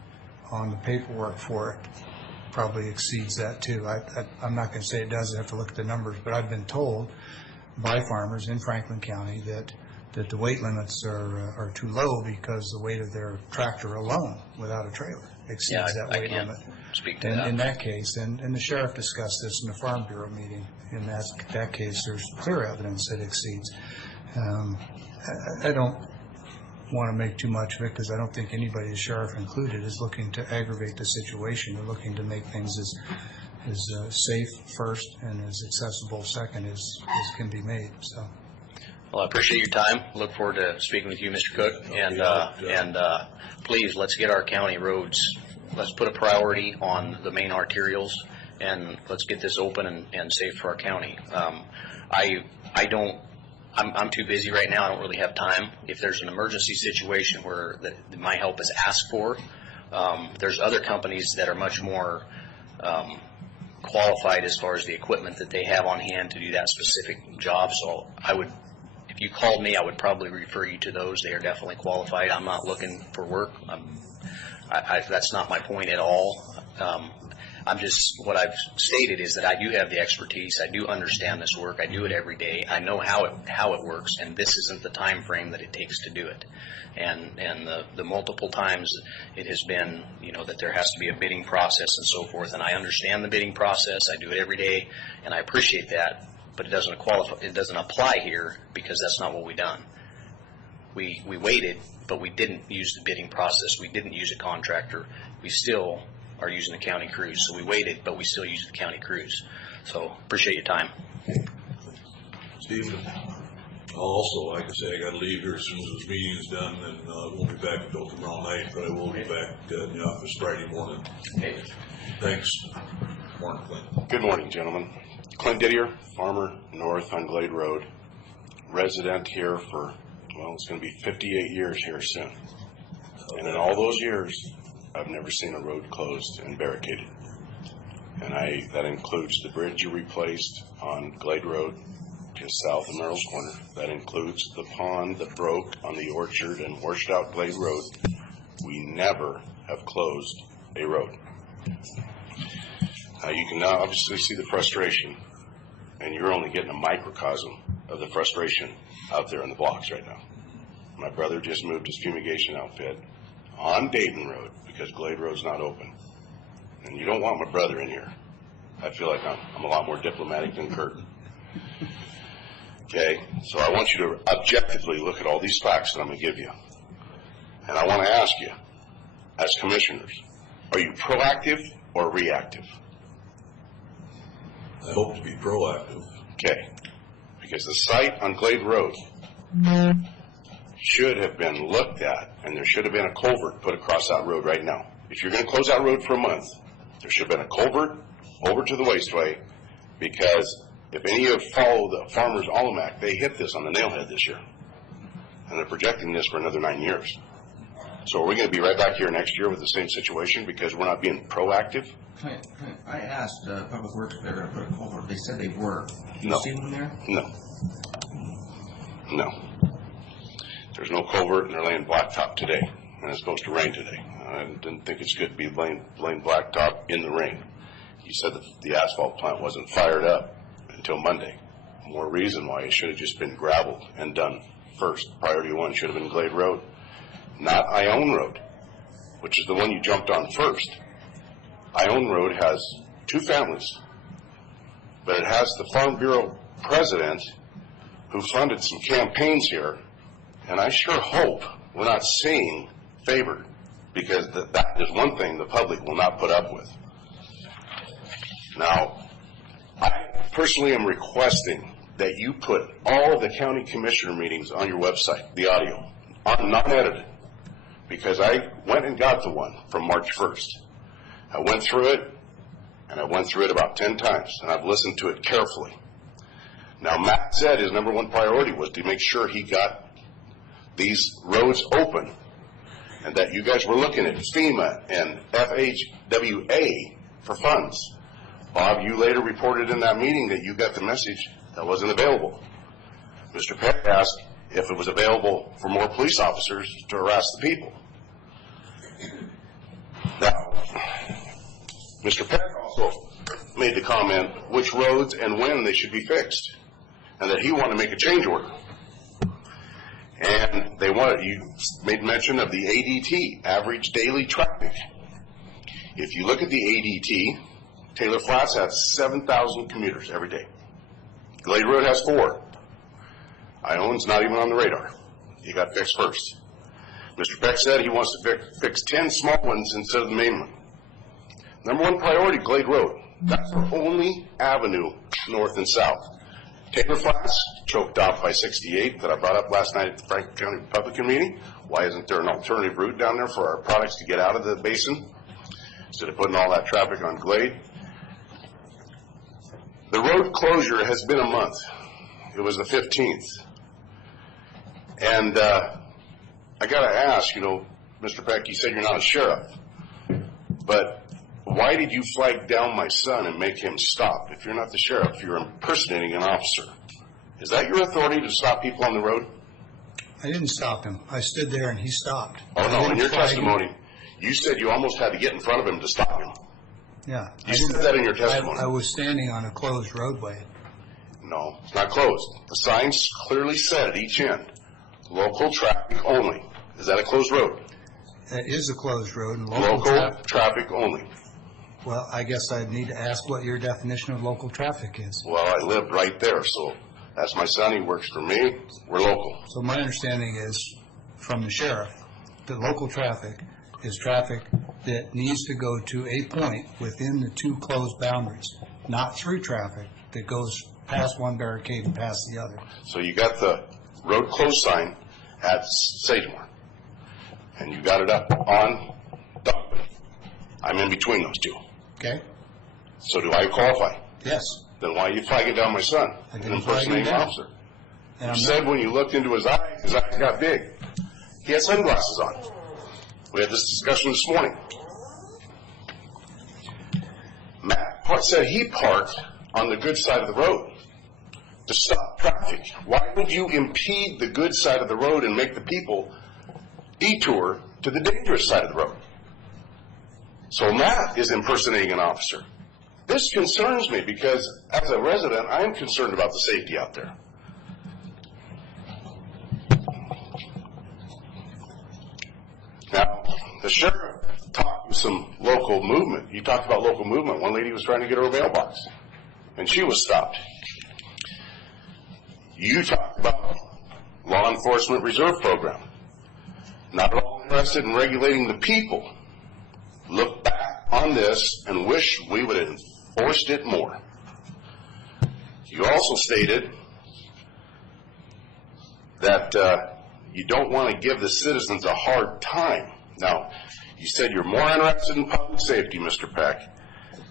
on the paperwork for it probably exceeds that too. I'm not going to say it does. I have to look at the numbers. But I've been told by farmers in Franklin County that the weight limits are too low because the weight of their tractor alone without a trailer exceeds that weight limit. Speak to that. In that case, and the sheriff discussed this in the Farm Bureau meeting, in that case there's clear evidence that it exceeds. I don't want to make too much of it because I don't think anybody, the sheriff included, is looking to aggravate the situation. They're looking to make things as safe first and as accessible second as can be made. So. Well, I appreciate your time. Look forward to speaking with you, Mr. Cook. And please, let's get our county roads. Let's put a priority on the main arterials, and let's get this open and safe for our county. I'm too busy right now. I don't really have time. If there's an emergency situation where my help is asked for, there's other companies that are much more qualified as far as the equipment that they have on hand to do that specific job. So if you called me, I would probably refer you to those. They are definitely qualified. I'm not looking for work. That's not my point at all. What I've stated is that I do have the expertise. I do understand this work. I do it every day. I know how it works, and this isn't the time frame that it takes to do it. And the multiple times it has been, that there has to be a bidding process and so forth. And I understand the bidding process. I do it every day, and I appreciate that. But it doesn't qualify. It doesn't apply here because that's not what we done. We waited, but we didn't use the bidding process. We didn't use a contractor. We still are using the county crews. So we waited, but we still use the county crews. So appreciate your time. Steve, also, like I say, I got to leave here as soon as this meeting is done, and won't be back until tomorrow night, but I will be back in the office Friday morning. Okay. Thanks. Morning, Clint. Good morning, gentlemen. Clint Didier, farmer north on Glade Road, resident here for, it's going to be 58 years here soon. And in all those years, I've never seen a road closed and barricaded. And that includes the bridge you replaced on Glade Road, just south of Merrill's Corner. That includes the pond that broke on the Orchard and washed out Glade Road. We never have closed a road. Now, you can now obviously see the frustration, and you're only getting a microcosm of the frustration out there in the blocks right now. My brother just moved his fumigation outfit on Dayton Road because Glade Road's not open. And you don't want my brother in here. I feel like I'm a lot more diplomatic than Kurt. Okay, so I want you to objectively look at all these facts that I'm going to give you. And I want to ask you, as commissioners, are you proactive or reactive? I hope to be proactive. Okay, because the site on Glade Road should have been looked at, and there should have been a culvert put across that road right now. If you're going to close that road for a month, there should have been a culvert over to the Wasteway, because if any of you follow the Farmer's Almanac, they hit this on the nailhead this year. And they're projecting this for another 9 years. So are we going to be right back here next year with the same situation because we're not being proactive? I asked Public Works if they were going to put a culvert. They said they were. Did No. you see them there? No. No. There's no culvert, and they're laying blacktop today, and it's supposed to rain today. I didn't think it's good to be laying blacktop in the rain. He said that the asphalt plant wasn't fired up until Monday. More reason why it should have just been gravelled and done first. Priority one should have been Glade Road, not Ione Road, which is the one you jumped on first. Ione Road has 2 families, but it has the Farm Bureau president who funded some campaigns here, and I sure hope we're not seeing favored, because that is one thing the public will not put up with. Now, I personally am requesting that you put all of the county commissioner meetings on your website, the audio, not edited, because I went and got the one from March 1st. I went through it, and I went through it about 10 times, and I've listened to it carefully. Now, Matt said his number one priority was to make sure he got these roads open, and that you guys were looking at FEMA and FHWA for funds. Bob, you later reported in that meeting that you got the message that wasn't available. Mr. Peck asked if it was available for more police officers to harass the people. Now, Mr. Peck also made the comment which roads and when they should be fixed, and that he wanted to make a change order. And you made mention of the ADT, average daily traffic. If you look at the ADT, Taylor Flats has 7,000 commuters every day. Glade Road has 4. Ione's not even on the radar. He got fixed first. Mr. Peck said he wants to fix 10 small ones instead of the main one. Number one priority, Glade Road. That's our only avenue north and south. Taylor Flats, choked off by 68 that I brought up last night at the Franklin County Republican meeting. Why isn't there an alternative route down there for our products to get out of the basin instead of putting all that traffic on Glade? The road closure has been a month. It was the 15th. And I got to ask, Mr. Peck, you said you're not a sheriff, but why did you flag down my son and make him stop? If you're not the sheriff, you're impersonating an officer. Is that your authority to stop people on the road? I didn't stop him. I stood there and he stopped. Oh, no, in your testimony, you said you almost had to get in front of him to stop him. Yeah. You said that in your testimony. I was standing on a closed roadway. No, it's not closed. The signs clearly said at each end, local traffic only. Is that a closed road? That is a closed road. And local traffic only. Well, I guess I'd need to ask what your definition of local traffic is. Well, I lived right there, so that's my son. He works for me. We're local. So my understanding is, from the sheriff, that local traffic is traffic that needs to go to a point within the 2 closed boundaries, not through traffic that goes past one barricade and past the other. So you got the road closed sign at Sagemore, and you got it up on Dogwood. I'm in between those 2. Okay. So do I qualify? Yes. Then why are you flagging down my son? I An didn't flag him impersonating down. officer. You said when you looked into his eyes got big. He had sunglasses on. We had this discussion this morning. Matt said he parked on the good side of the road. to stop traffic. Why would you impede the good side of the road and make the people detour to the dangerous side of the road? So that is impersonating an officer. This concerns me because as a resident, I am concerned about the safety out there. Now, the sheriff talked with some local movement. He talked about local movement. One lady was trying to get her mailbox, and she was stopped. You talked about law enforcement reserve program. Not at all interested in regulating the people. Look back on this and wish we would have enforced it more. You also stated that you don't want to give the citizens a hard time. Now, you said you're more interested in public safety, Mr. Peck,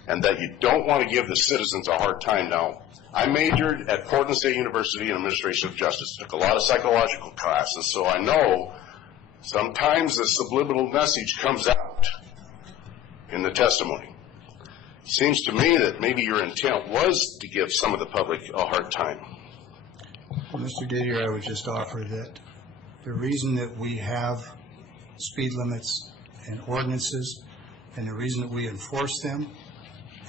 and that you don't want to give the citizens a hard time. Now, I majored at Portland State University in Administration of Justice, took a lot of psychological classes, so I know sometimes the subliminal message comes out in the testimony. Seems to me that maybe your intent was to give some of the public a hard time. Well, Mr. Didier, I would just offer that the reason that we have speed limits and ordinances and the reason that we enforce them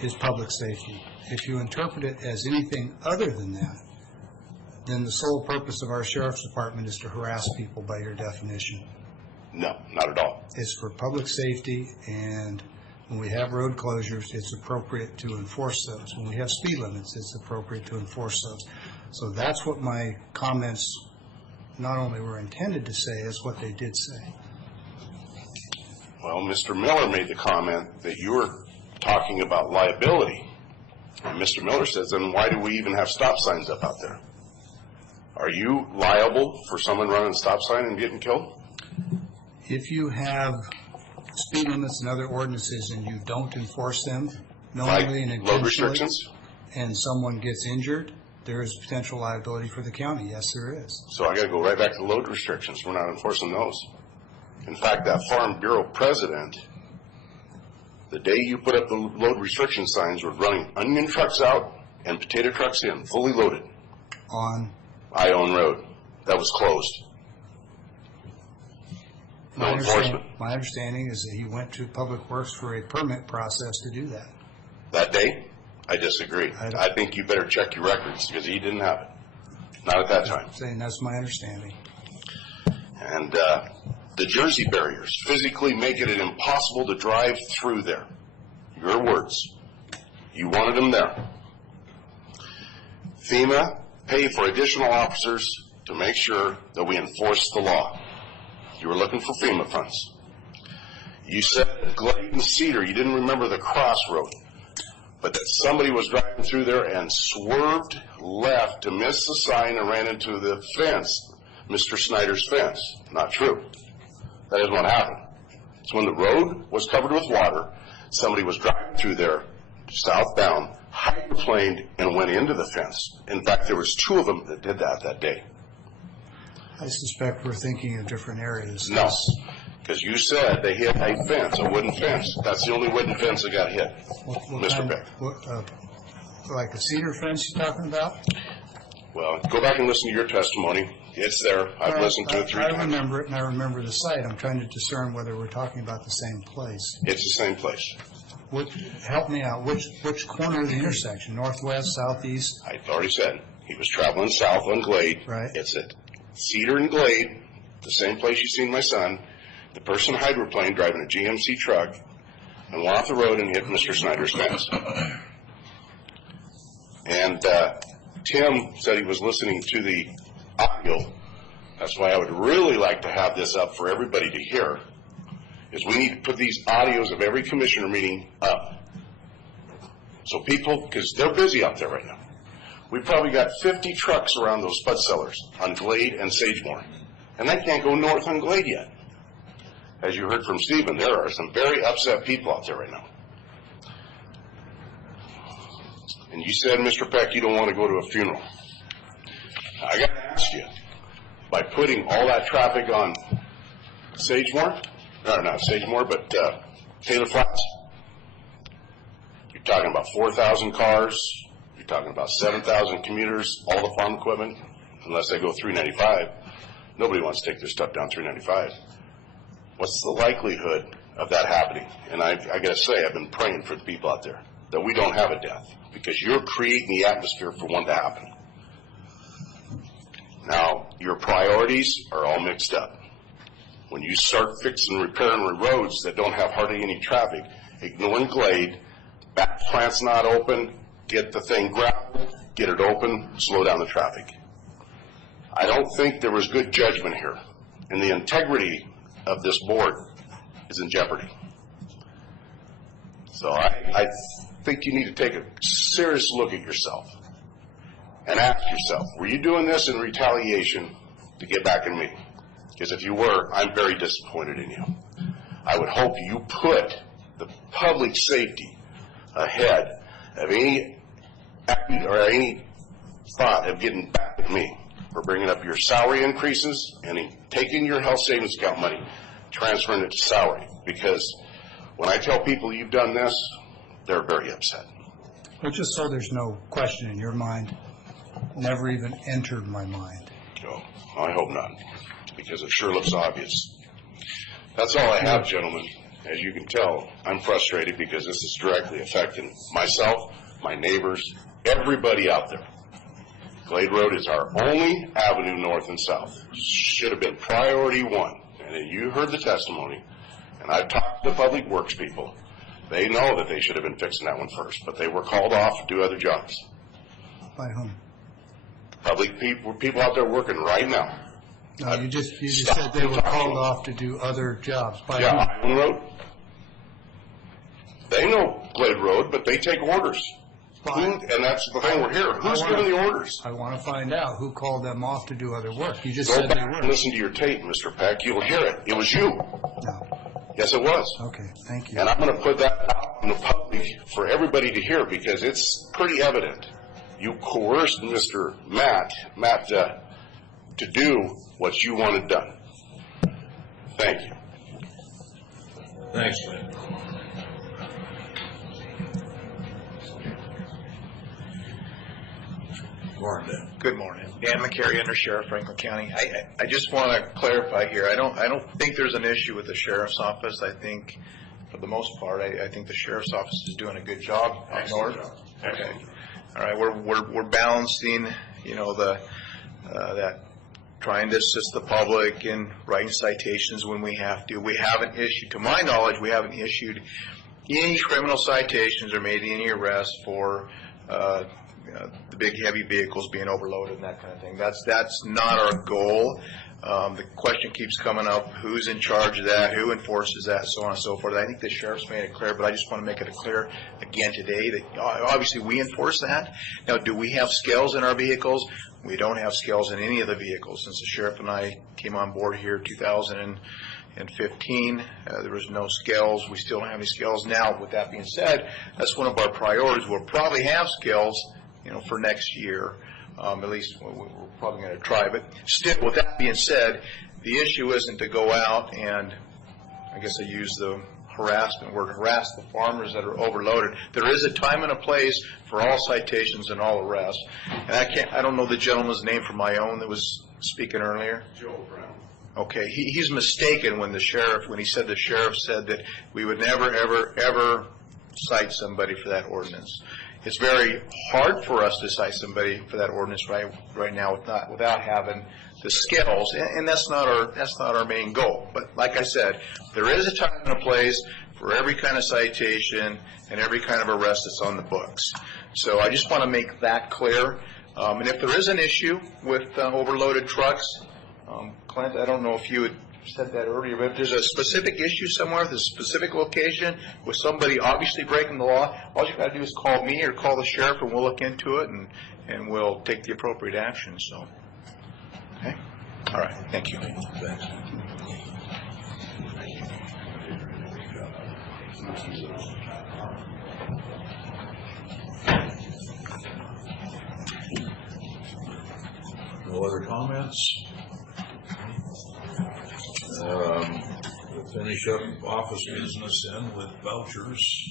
is public safety. If you interpret it as anything other than that, then the sole purpose of our sheriff's department is to harass people by your definition. No, not at all. It's for public safety, and when we have road closures, it's appropriate to enforce those. When we have speed limits, it's appropriate to enforce those. So that's what my comments not only were intended to say, is what they did say. Well, Mr. Miller made the comment that you were talking about liability. And Mr. Miller says, then why do we even have stop signs up out there? Are you liable for someone running a stop sign and getting killed? If you have speed limits and other ordinances and you don't enforce them knowingly and Like intentionally, load restrictions? And someone gets injured, there is potential liability for the county. Yes, there is. So I got to go right back to load restrictions. We're not enforcing those. In fact, that Farm Bureau president, the day you put up the load restriction signs, were running onion trucks out and potato trucks in, fully loaded. On? Ione Road. That was closed. No enforcement. My understanding is that he went to Public Works for a permit process to do that. That day? I disagree. I think you better check your records because he didn't have it. Not at that time. Saying that's my understanding. And the Jersey barriers, physically making it impossible to drive through there. Your words. You wanted them there. FEMA, pay for additional officers to make sure that we enforce the law. You were looking for FEMA funds. You said Glade and Cedar, you didn't remember the crossroad, but that somebody was driving through there and swerved left to miss the sign and ran into the fence, Mr. Snyder's fence. Not true. That isn't what happened. It's when the road was covered with water, somebody was driving through there southbound, hydroplaned, and went into the fence. In fact, there was 2 of them that did that day. I suspect we're thinking of different areas. No, because you said they hit a fence, a wooden fence. That's the only wooden fence that got hit, Mr. Peck. Like a cedar fence you're talking about? Well, go back and listen to your testimony. It's there. I've listened to it 3 times. I remember it, and I remember the site. I'm trying to discern whether we're talking about the same place. It's the same place. Help me out. Which corner of the intersection? Northwest, southeast? I already said. He was traveling south on Glade. Right. It's at Cedar and Glade, the same place you seen my son. The person hydroplaned driving a GMC truck and went off the road and hit Mr. Snyder's fence. And Tim said he was listening to the audio. That's why I would really like to have this up for everybody to hear, is we need to put these audios of every commissioner meeting up. So people, because they're busy out there right now. We probably got 50 trucks around those spud cellars on Glade and Sagemore. And they can't go north on Glade yet. As you heard from Stephen, there are some very upset people out there right now. And you said, Mr. Peck, you don't want to go to a funeral. I got to ask you, by putting all that traffic on Sagemore, or not Sagemore, but Taylor Flats, you're talking about 4,000 cars. You're talking about 7,000 commuters, all the farm equipment, unless they go 395. Nobody wants to take their stuff down 395. What's the likelihood of that happening? And I got to say, I've been praying for the people out there that we don't have a death, because you're creating the atmosphere for one to happen. Now, your priorities are all mixed up. When you start fixing and repairing roads that don't have hardly any traffic, ignoring Glade, back plant's not open, get the thing graveled, get it open, slow down the traffic. I don't think there was good judgment here, and the integrity of this board is in jeopardy. So I think you need to take a serious look at yourself and ask yourself, were you doing this in retaliation to get back at me? Because if you were, I'm very disappointed in you. I would hope you put the public safety ahead of any thought of getting back at me for bringing up your salary increases and taking your health savings account money, transferring it to salary. Because when I tell people you've done this, they're very upset. Well, just so there's no question in your mind, never even entered my mind. Oh, I hope not, because it sure looks obvious. That's all I have, gentlemen. As you can tell, I'm frustrated because this is directly affecting myself, my neighbors, everybody out there. Glade Road is our only avenue north and south. Should have been priority one. And you heard the testimony, and I've talked to the public works people. They know that they should have been fixing that one first, but they were called off to do other jobs. By whom? Public people out there working right now. No, you just said they were called off to do other jobs. By whom? Island Road. They know Glade Road, but they take orders. And that's the thing we're here. Who's giving the orders? I want to find out who called them off to do other work. You just Go said they back were. and listen to your tape, Mr. Peck. You'll hear it. It was you. No. Yes, it was. Okay, thank you. And I'm going to put that out in the public for everybody to hear, because it's pretty evident. You coerced Mr. Matt to do what you wanted done. Thank you. Thanks, man. Good morning. Dan McCary, Under Sheriff, Franklin County. I just want to clarify here. I don't think there's an issue with the sheriff's office. I think, for the most part, I think the sheriff's office is doing a good job up north. Okay. All right. We're balancing, that trying to assist the public in writing citations when we have to. We haven't issued, to my knowledge, we haven't issued any criminal citations or made any arrests for the big heavy vehicles being overloaded and that kind of thing. That's not our goal. The question keeps coming up, who's in charge of that, who enforces that, so on and so forth. I think the sheriff's made it clear, but I just want to make it clear again today that obviously we enforce that. Now, do we have scales in our vehicles? We don't have scales in any of the vehicles. Since the sheriff and I came on board here in 2015, there was no scales. We still don't have any scales now. With that being said, that's one of our priorities. We'll probably have scales for next year. At least we're probably going to try. But still, with that being said, the issue isn't to go out and, I guess I use the harassment word, harass the farmers that are overloaded. There is a time and a place for all citations and all arrests. And I don't know the gentleman's name from my own that was speaking earlier. Joe Brown. Okay, he's mistaken when he said the sheriff said that we would never, ever, ever cite somebody for that ordinance. It's very hard for us to cite somebody for that ordinance right now without having the skills, and that's not our main goal. But like I said, there is a time and a place for every kind of citation and every kind of arrest that's on the books. So I just want to make that clear. And if there is an issue with overloaded trucks, Clint, I don't know if you had said that earlier, but if there's a specific issue somewhere with a specific location with somebody obviously breaking the law, all you got to do is call me or call the sheriff, and we'll look into it and we'll take the appropriate action. So, okay, all right, thank you. Thanks. No other comments? We'll finish up office business then with vouchers.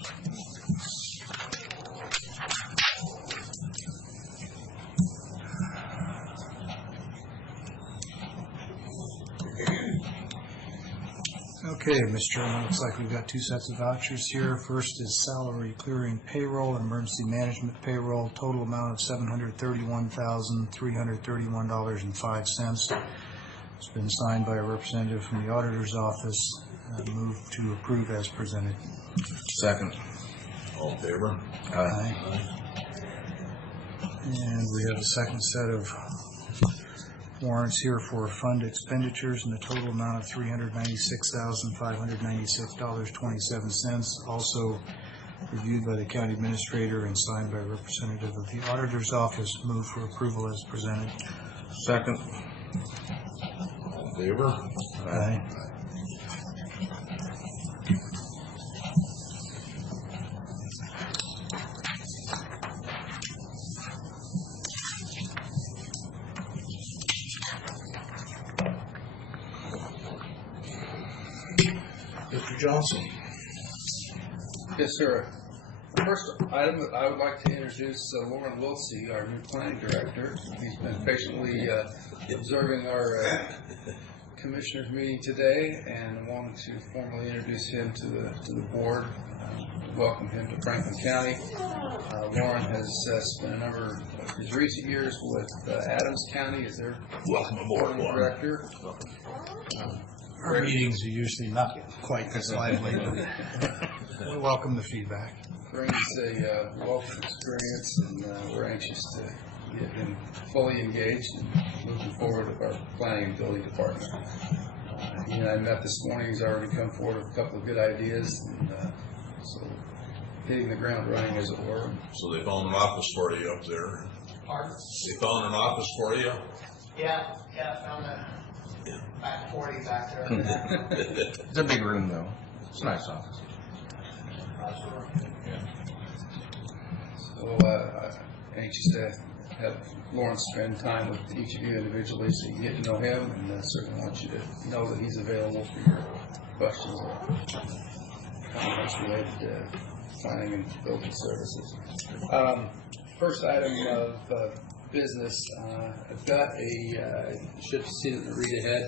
Okay, Mr. Chairman, looks like we've got two sets of vouchers here. First is salary clearing payroll and emergency management payroll, total amount of $731,331.05. It's been signed by a representative from the auditor's office. Move to approve as presented. Second. All in favor? Aye. And we have a second set of warrants here for fund expenditures in the total amount of $396,596.27, also reviewed by the county administrator and signed by a representative of the auditor's office. Move for approval as presented. Second. All in favor? Aye. Mr. Johnson? Yes, sir. First item, I would like to introduce Lauren Wiltsey, our new planning director. He's been patiently observing our commissioners meeting today, and I wanted to formally introduce him to the board. Welcome him to Franklin County. Lauren has spent a number of his recent years with Adams County as their Welcome aboard, planning Lauren. director. Our meetings are usually not quite this lively, but we welcome the feedback. Brings a wealth of experience, and we're anxious to get him fully engaged and moving forward with our planning and building department. He and I met this morning. He's already come forward with a couple of good ideas, and so hitting the ground running, as it were. So they found an office for you up there. Pardon? They found an office for you? Yeah, found a back 40 back there. It's a big room, though. It's a nice office. So anxious to have Lawrence spend time with each of you individually so you can get to know him, and certainly want you to know that he's available for your questions or comments related to planning and building services. First item of business, I've got should see it read ahead,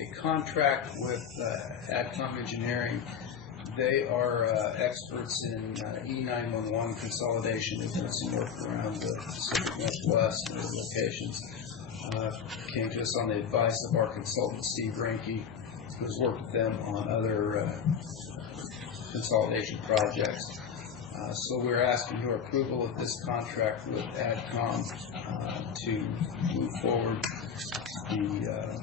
a contract with AdCom Engineering. They are experts in E911 consolidation. They've done some work around the Pacific Northwest and other locations. Came to us on the advice of our consultant, Steve Reinke, who has worked with them on other consolidation projects. So we're asking your approval of this contract with AdCom to move forward the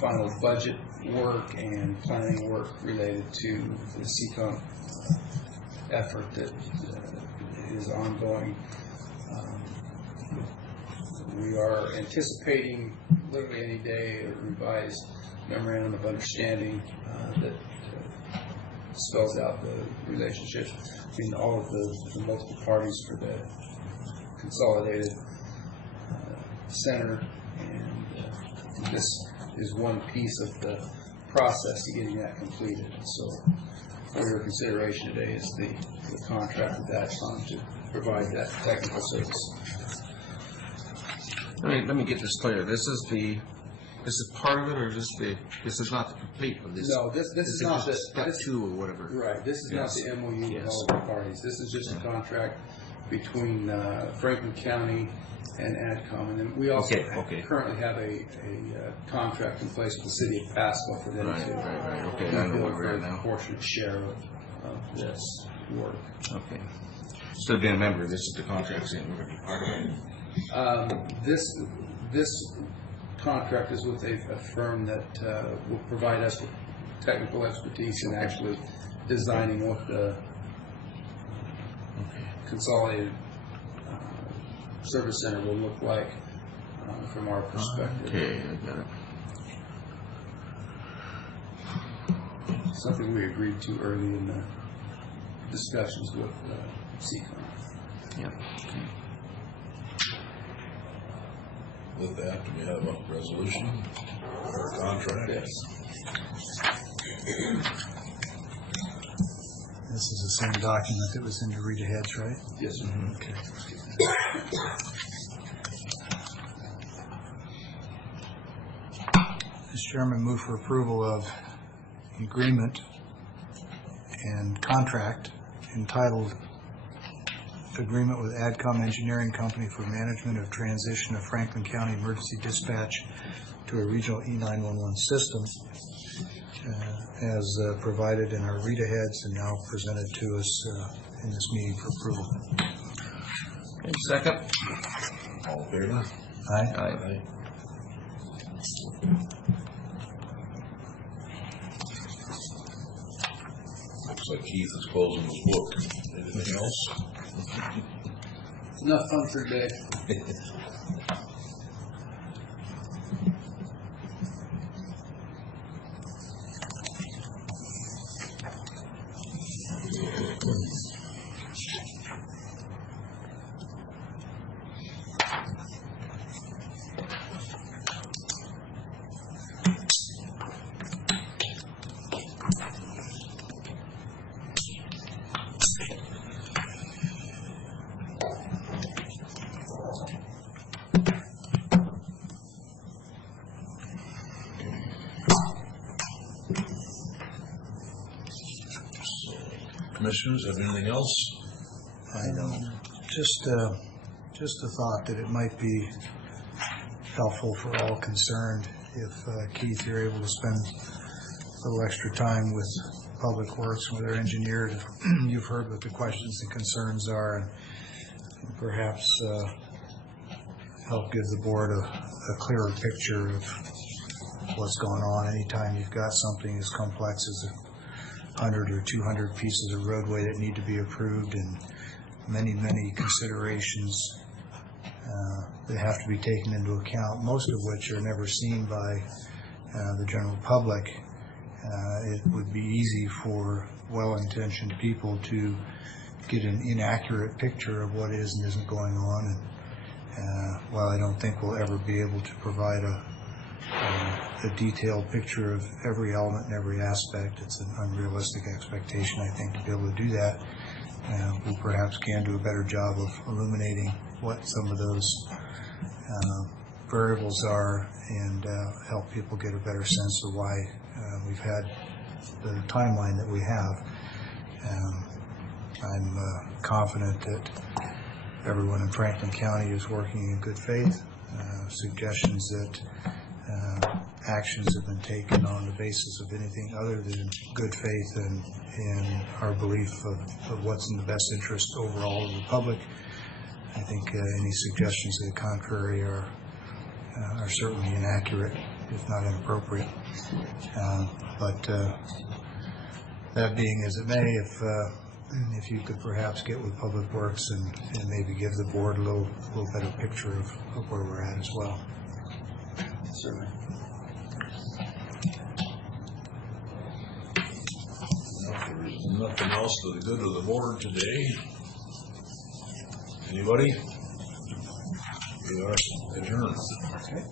final budget work and planning work related to the CECON effort that is ongoing. We are anticipating literally any day a revised memorandum of understanding that spells out the relationship between all of the multiple parties for the consolidated center, and this is one piece of the process to getting that completed. So for your consideration today is the contract with AdCom to provide that technical service. Let me get this clear. This is part of it, or this is not the complete of this? No, this is not the step two or whatever. Right. This is not the MOU with all of the parties. This is just a contract between Franklin County and AdCom, and then we also currently have a contract in place with the city of Pasco for them to bill for a proportionate share of this work. Okay. So being a member, this is the contract. This contract is with a firm that will provide us with technical expertise in actually designing what the consolidated service center will look like from our perspective. Okay, I got it. Something we agreed to early in the discussions with CECON. Yeah. With that, do we have a resolution or a contract? Yes. This is the same document that was in the read aheads, right? Yes, sir. Okay. Mr. Chairman, move for approval of agreement and contract entitled Agreement with AdCom Engineering Company for Management of Transition of Franklin County Emergency Dispatch to a Regional E911 System, as provided in our read aheads and now presented to us in this meeting for approval. Okay, second. All in favor? Aye. Aye. Looks like Keith is closing his book. Anything else? Enough fun for today. Commissioners, have anything else? I don't. Just a thought that it might be helpful for all concerned if, Keith, you're able to spend a little extra time with Public Works, with our engineer. You've heard what the questions and concerns are, and perhaps help give the board a clearer picture of what's going on. Anytime you've got something as complex as 100 or 200 pieces of roadway that need to be approved, and many considerations that have to be taken into account, most of which are never seen by the general public. It would be easy for well-intentioned people to get an inaccurate picture of what is and isn't going on. And while I don't think we'll ever be able to provide a detailed picture of every element and every aspect, it's an unrealistic expectation, I think, to be able to do that. We perhaps can do a better job of illuminating what some of those variables are and help people get a better sense of why we've had the timeline that we have. I'm confident that everyone in Franklin County is working in good faith. Suggestions that actions have been taken on the basis of anything other than good faith and our belief of what's in the best interest overall of the public. I think any suggestions to the contrary are certainly inaccurate, if not inappropriate. But that being as it may, if you could perhaps get with Public Works and maybe give the board a little better picture of where we're at as well. Certainly. There's nothing else to the good of the board today. Anybody? We are adjourned. Okay.